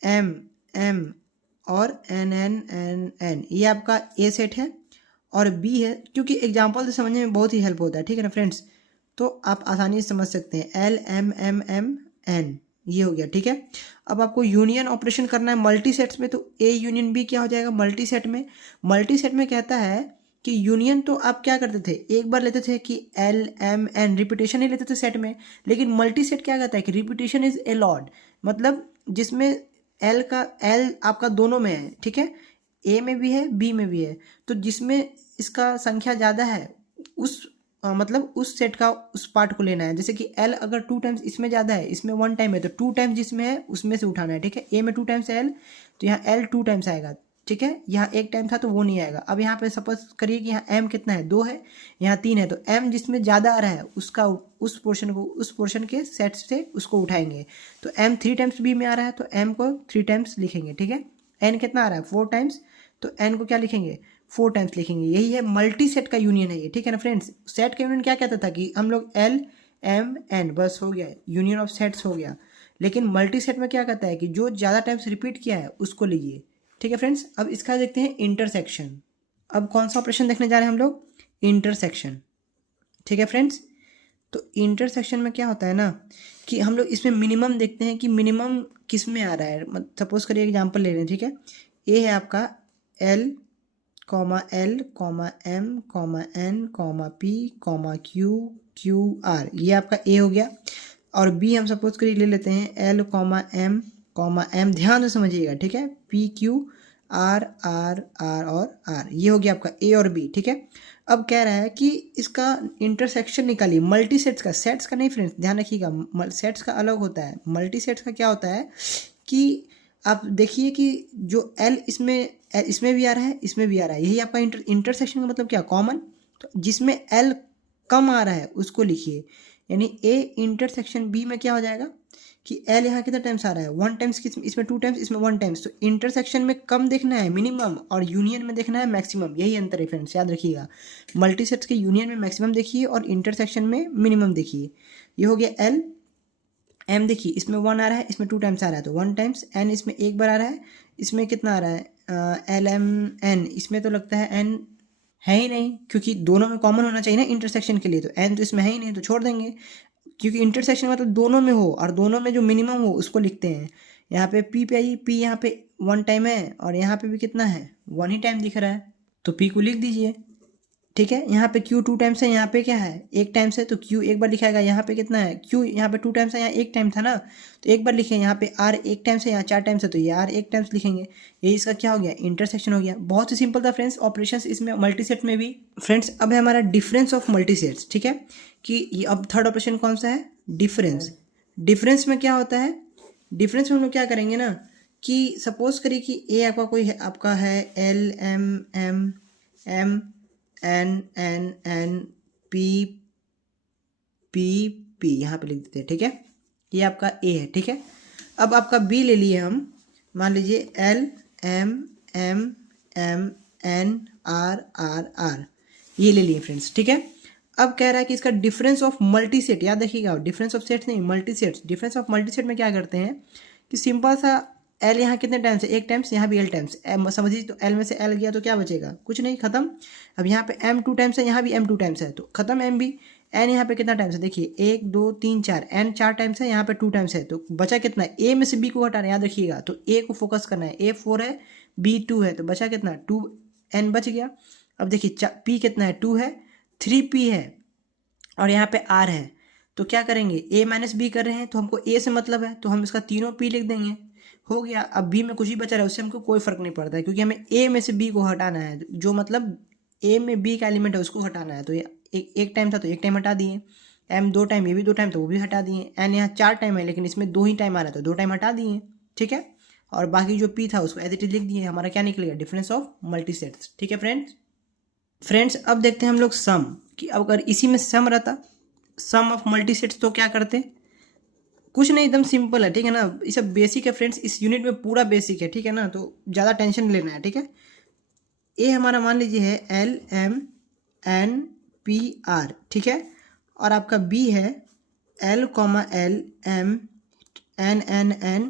M M और एन एन एन एन, ये आपका ए सेट है। और बी है, क्योंकि एग्जाम्पल से समझने में बहुत ही हेल्प होता है, ठीक है ना फ्रेंड्स। तो आप आसानी से समझ सकते हैं, L M M M N, ये हो गया, ठीक है। अब आपको यूनियन ऑपरेशन करना है मल्टी सेट्स में, तो ए यूनियन बी क्या हो जाएगा मल्टी सेट में। मल्टी सेट में कहता है कि यूनियन तो आप क्या करते थे, एक बार लेते थे कि एल एम एन, रिपीटेशन ही लेते थे सेट में। लेकिन मल्टी सेट क्या कहता है कि रिपीटेशन इज अलाउड, मतलब जिसमें एल का एल आपका दोनों में है, ठीक है, ए में भी है बी में भी है। तो जिसमें इसका संख्या ज़्यादा है उस मतलब उस सेट का उस पार्ट को लेना है। जैसे कि एल अगर 2 टाइम्स इसमें ज़्यादा है, इसमें 1 टाइम है, तो 2 टाइम्स जिसमें है उसमें से उठाना है, ठीक है। ए में 2 टाइम्स है एल, तो यहाँ एल 2 टाइम्स आएगा, ठीक है। यहाँ 1 टाइम था तो वो नहीं आएगा। अब यहाँ पे सपोज करिए कि यहाँ एम कितना है, 2 है, यहाँ 3 है, तो एम जिसमें ज़्यादा आ रहा है उसका उस पोर्शन के सेट से उसको उठाएंगे। तो एम 3 टाइम्स बी में आ रहा है तो एम को 3 टाइम्स लिखेंगे, ठीक है। एन कितना आ रहा है 4 टाइम्स, तो एन को क्या लिखेंगे 4 टाइम्स लिखेंगे। यही है मल्टी सेट का यूनियन है ये, ठीक है ना फ्रेंड्स। सेट का यूनियन क्या कहता था कि हम लोग एल एम एन बस हो गया, यूनियन ऑफ सेट्स हो गया। लेकिन मल्टी सेट में क्या कहता है कि जो ज़्यादा टाइम्स रिपीट किया है उसको लीजिए, ठीक है फ्रेंड्स। अब इसका देखते हैं इंटरसेक्शन। अब कौन सा ऑपरेशन देखने जा रहे हैं हम लोग, इंटरसेक्शन, ठीक है फ्रेंड्स। तो इंटरसेक्शन में क्या होता है ना कि हम लोग इसमें मिनिमम देखते हैं कि मिनिमम किस में आ रहा है। सपोज करिए एग्जांपल ले रहे हैं, ठीक है। ए है आपका L, L, M, N, P, Q, R, ये आपका ए हो गया। और बी हम सपोज करिए ले लेते हैं L, M, ध्यान से समझिएगा, ठीक है। P, Q, R, और R, ये हो गया आपका ए और बी, ठीक है। अब कह रहा है कि इसका इंटरसेक्शन निकालिए मल्टी सेट्स का, सेट्स का नहीं फ्रेंड्स, ध्यान रखिएगा, सेट्स का अलग होता है। मल्टी सेट्स का क्या होता है कि आप देखिए कि जो L इसमें भी आ रहा है, इसमें भी आ रहा है, यही आपका इंटरसेक्शन का मतलब क्या, कॉमन। तो जिसमें L कम आ रहा है उसको लिखिए, यानी A इंटरसेक्शन B में क्या हो जाएगा कि L यहाँ कितना टाइम्स आ रहा है, 1 टाइम्स, इसमें 2 टाइम्स, इसमें 1 टाइम्स। तो इंटरसेक्शन में कम देखना है मिनिमम, और यूनियन में देखना है मैक्सिमम, यही अंतर है फ्रेंड्स, याद रखिएगा। मल्टी सेट्स के यूनियन में मैक्सिमम देखिए और इंटरसेक्शन में मिनिमम देखिए। ये हो गया L। M देखिए, इसमें 1 आ रहा है, इसमें 2 टाइम्स आ रहा है तो 1 टाइम्स। N इसमें एक बार आ रहा है, इसमें कितना आ रहा है L, M, N, इसमें तो लगता है N है ही नहीं, क्योंकि दोनों में कॉमन होना चाहिए ना इंटरसेक्शन के लिए। तो N तो इसमें है ही नहीं, तो छोड़ देंगे, क्योंकि इंटरसेक्शन मतलब दोनों में हो, और दोनों में जो मिनिमम हो उसको लिखते हैं। यहाँ पे P पे आइए, P यहाँ पे 1 टाइम है, और यहाँ पे भी कितना है, 1 ही टाइम दिख रहा है, तो P को लिख दीजिए, ठीक है। यहाँ पे Q 2 टाइम्स है, यहाँ पे क्या है, 1 टाइम्स है, तो Q एक बार लिखाएगा। यहाँ पे कितना है, Q यहाँ पे 2 टाइम्स है, यहाँ 1 टाइम था ना, तो एक बार लिखे। यहाँ पे R 1 टाइम्स है, यहाँ 4 टाइम्स है, तो ये R 1 टाइम्स लिखेंगे। ये इसका क्या हो गया, इंटरसेक्शन हो गया। बहुत ही सिंपल था फ्रेंड्स ऑपरेशंस इसमें मल्टी सेट में भी। फ्रेंड्स अब है हमारा डिफरेंस ऑफ मल्टी सेट्स, ठीक है, कि ये अब थर्ड ऑपरेशन कौन सा है, डिफरेंस। डिफरेंस में क्या होता है, डिफरेंस में हम लोग क्या करेंगे ना कि सपोज करिए कि ए आपका कोई है, आपका है L, M, N, P, यहाँ पे लिख देते हैं, ठीक है। ये आपका ए है, ठीक है। अब आपका बी ले लिए हम, मान लीजिए L, M, N, R, ये ले लिए फ्रेंड्स, ठीक है। अब कह रहा है कि इसका डिफरेंस ऑफ मल्टी सेट, याद रखिएगा, डिफरेंस ऑफ सेट्स नहीं, multi sets. Difference of multi set में क्या करते हैं कि सिंपल सा L यहाँ कितने टाइम्स है, 1 टाइम्स, यहाँ भी L टाइम्स, समझिए। तो L में से L गया तो क्या बचेगा, कुछ नहीं, खत्म। अब यहाँ पे M 2 टाइम्स है, यहाँ भी M 2 टाइम्स है, तो खत्म M भी। N यहाँ पे कितना टाइम्स है, देखिए 1, 2, 3, 4, N 4 टाइम्स है, यहाँ पे 2 टाइम्स है, तो बचा कितना है, A में से B को हटाना, याद रखिएगा। तो A को फोकस करना है, A 4 है, B 2 है, तो बचा कितना, 2, N बच गया। अब देखिए P कितना है, 2 है, 3P है, और यहाँ पे R है, तो क्या करेंगे, A माइनस B कर रहे हैं, तो हमको A से मतलब है, तो हम इसका तीनों P लिख देंगे, हो गया। अब B में कुछ ही बचा रहा है, उससे हमको कोई फर्क नहीं पड़ता है, क्योंकि हमें A में से B को हटाना है, जो मतलब A में B का एलिमेंट है उसको हटाना है। तो ये एक टाइम था तो 1 टाइम हटा दिए, M 2 टाइम, ये भी 2 टाइम, तो वो भी हटा दिए। N यहाँ 4 टाइम है, लेकिन इसमें 2 ही टाइम आ रहा है, तो 2 टाइम हटा दिए, ठीक है। और बाकी जो P था उसको एज इट इज लिख दिए। हमारा क्या निकलेगा, डिफरेंस ऑफ मल्टी सेट्स, ठीक है फ्रेंड्स। अब देखते हैं हम लोग सम, कि अगर इसी में सम रहता, सम ऑफ मल्टी सेट्स, तो क्या करते, कुछ नहीं, एकदम सिंपल है, ठीक है ना। ये सब बेसिक है फ्रेंड्स, इस यूनिट में पूरा बेसिक है, ठीक है ना, तो ज़्यादा टेंशन लेना है, ठीक है। ए हमारा मान लीजिए है L, M, N, P, R, ठीक है। और आपका बी है L, M, N,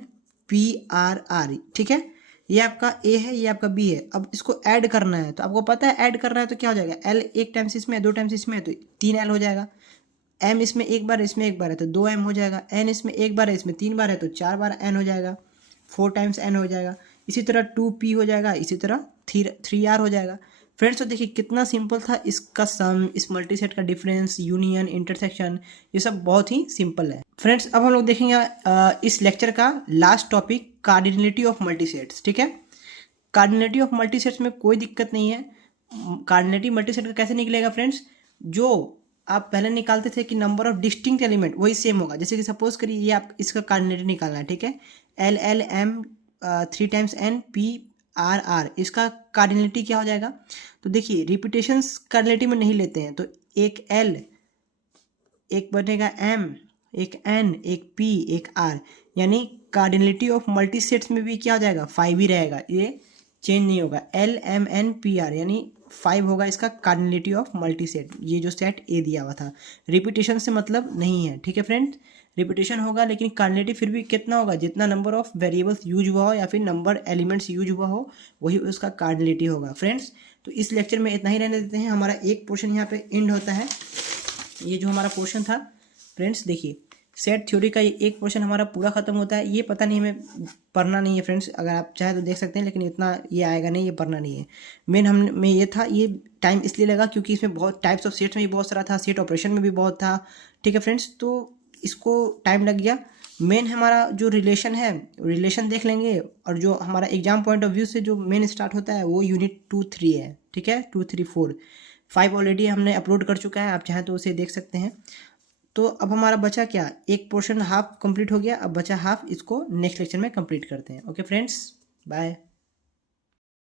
P, R, ठीक है। ये आपका ए है, ये आपका बी है। अब इसको ऐड करना है, तो आपको पता है ऐड करना है तो क्या हो जाएगा, L 1 टाइम्स इसमें, 2 टाइम्स इसमें, तो 3 L हो जाएगा। M इसमें एक बार, इसमें एक बार है, तो 2 M हो जाएगा। N इसमें एक बार है, इसमें 3 बार है, तो 4 बार N हो जाएगा, 4 टाइम्स N हो जाएगा। इसी तरह 2P हो जाएगा, इसी तरह 3R हो जाएगा। फ्रेंड्स तो देखिए कितना सिंपल था, इसका सम, इस मल्टी सेट का डिफरेंस, यूनियन, इंटरसेक्शन, ये सब बहुत ही सिंपल है। फ्रेंड्स अब हम लोग देखेंगे इस लेक्चर का last topic, cardinality of multi sets, ठीक है। कार्डिनलिटी ऑफ मल्टी सेट्स में कोई दिक्कत नहीं है। कार्डिनलिटी मल्टी सेट का कैसे निकलेगा फ्रेंड्स, जो आप पहले निकालते थे कि नंबर ऑफ डिस्टिंक्ट एलिमेंट, वही सेम होगा। जैसे कि सपोज करिए ये आप इसका कार्डिनलिटी निकालना है, ठीक है। L, M 3 times N, P, R, इसका कार्डिनलिटी क्या हो जाएगा, तो देखिए रिपीटेशंस कार्डिनलिटी में नहीं लेते हैं, तो एक L, एक बनेगा M, एक N, एक P, एक R, यानी कार्डिनलिटी ऑफ मल्टी सेट्स में भी क्या हो जाएगा, 5 ही रहेगा, ये चेंज नहीं होगा। L, M, N, P, R, यानी 5 होगा इसका कार्डिनलिटी ऑफ मल्टी सेट, ये जो सेट ए दिया हुआ था। रिपीटेशन से मतलब नहीं है, ठीक है फ्रेंड्स। रिपीटेशन होगा लेकिन कार्डिनलिटी फिर भी कितना होगा, जितना नंबर ऑफ वेरिएबल्स यूज हुआ हो या फिर नंबर एलिमेंट्स यूज हुआ हो वही उसका कार्डिनलिटी होगा फ्रेंड्स। तो इस लेक्चर में इतना ही रहने देते हैं, हमारा एक पोर्शन यहाँ पे एंड होता है। ये जो हमारा पोर्शन था फ्रेंड्स, देखिए सेट थ्योरी का ये एक पोर्शन हमारा पूरा खत्म होता है। ये पता नहीं, हमें पढ़ना नहीं है फ्रेंड्स, अगर आप चाहे तो देख सकते हैं, लेकिन इतना ये आएगा नहीं, ये पढ़ना नहीं है। मेन हम में ये था, ये टाइम इसलिए लगा क्योंकि इसमें बहुत टाइप्स ऑफ सेट्स में भी बहुत सारा था, सेट ऑपरेशन में भी बहुत था, ठीक है फ्रेंड्स, तो इसको टाइम लग गया। मेन हमारा जो रिलेशन है, रिलेशन देख लेंगे, और जो हमारा एग्जाम पॉइंट ऑफ व्यू से जो मेन स्टार्ट होता है वो यूनिट 2-3 है, ठीक है, 2-3-4-5 ऑलरेडी हमने अपलोड कर चुका है, आप चाहें तो उसे देख सकते हैं। तो अब हमारा बचा क्या, एक पोर्शन हाफ कंप्लीट हो गया, अब बचा हाफ, इसको नेक्स्ट लेक्चर में कंप्लीट करते हैं। Okay friends, bye.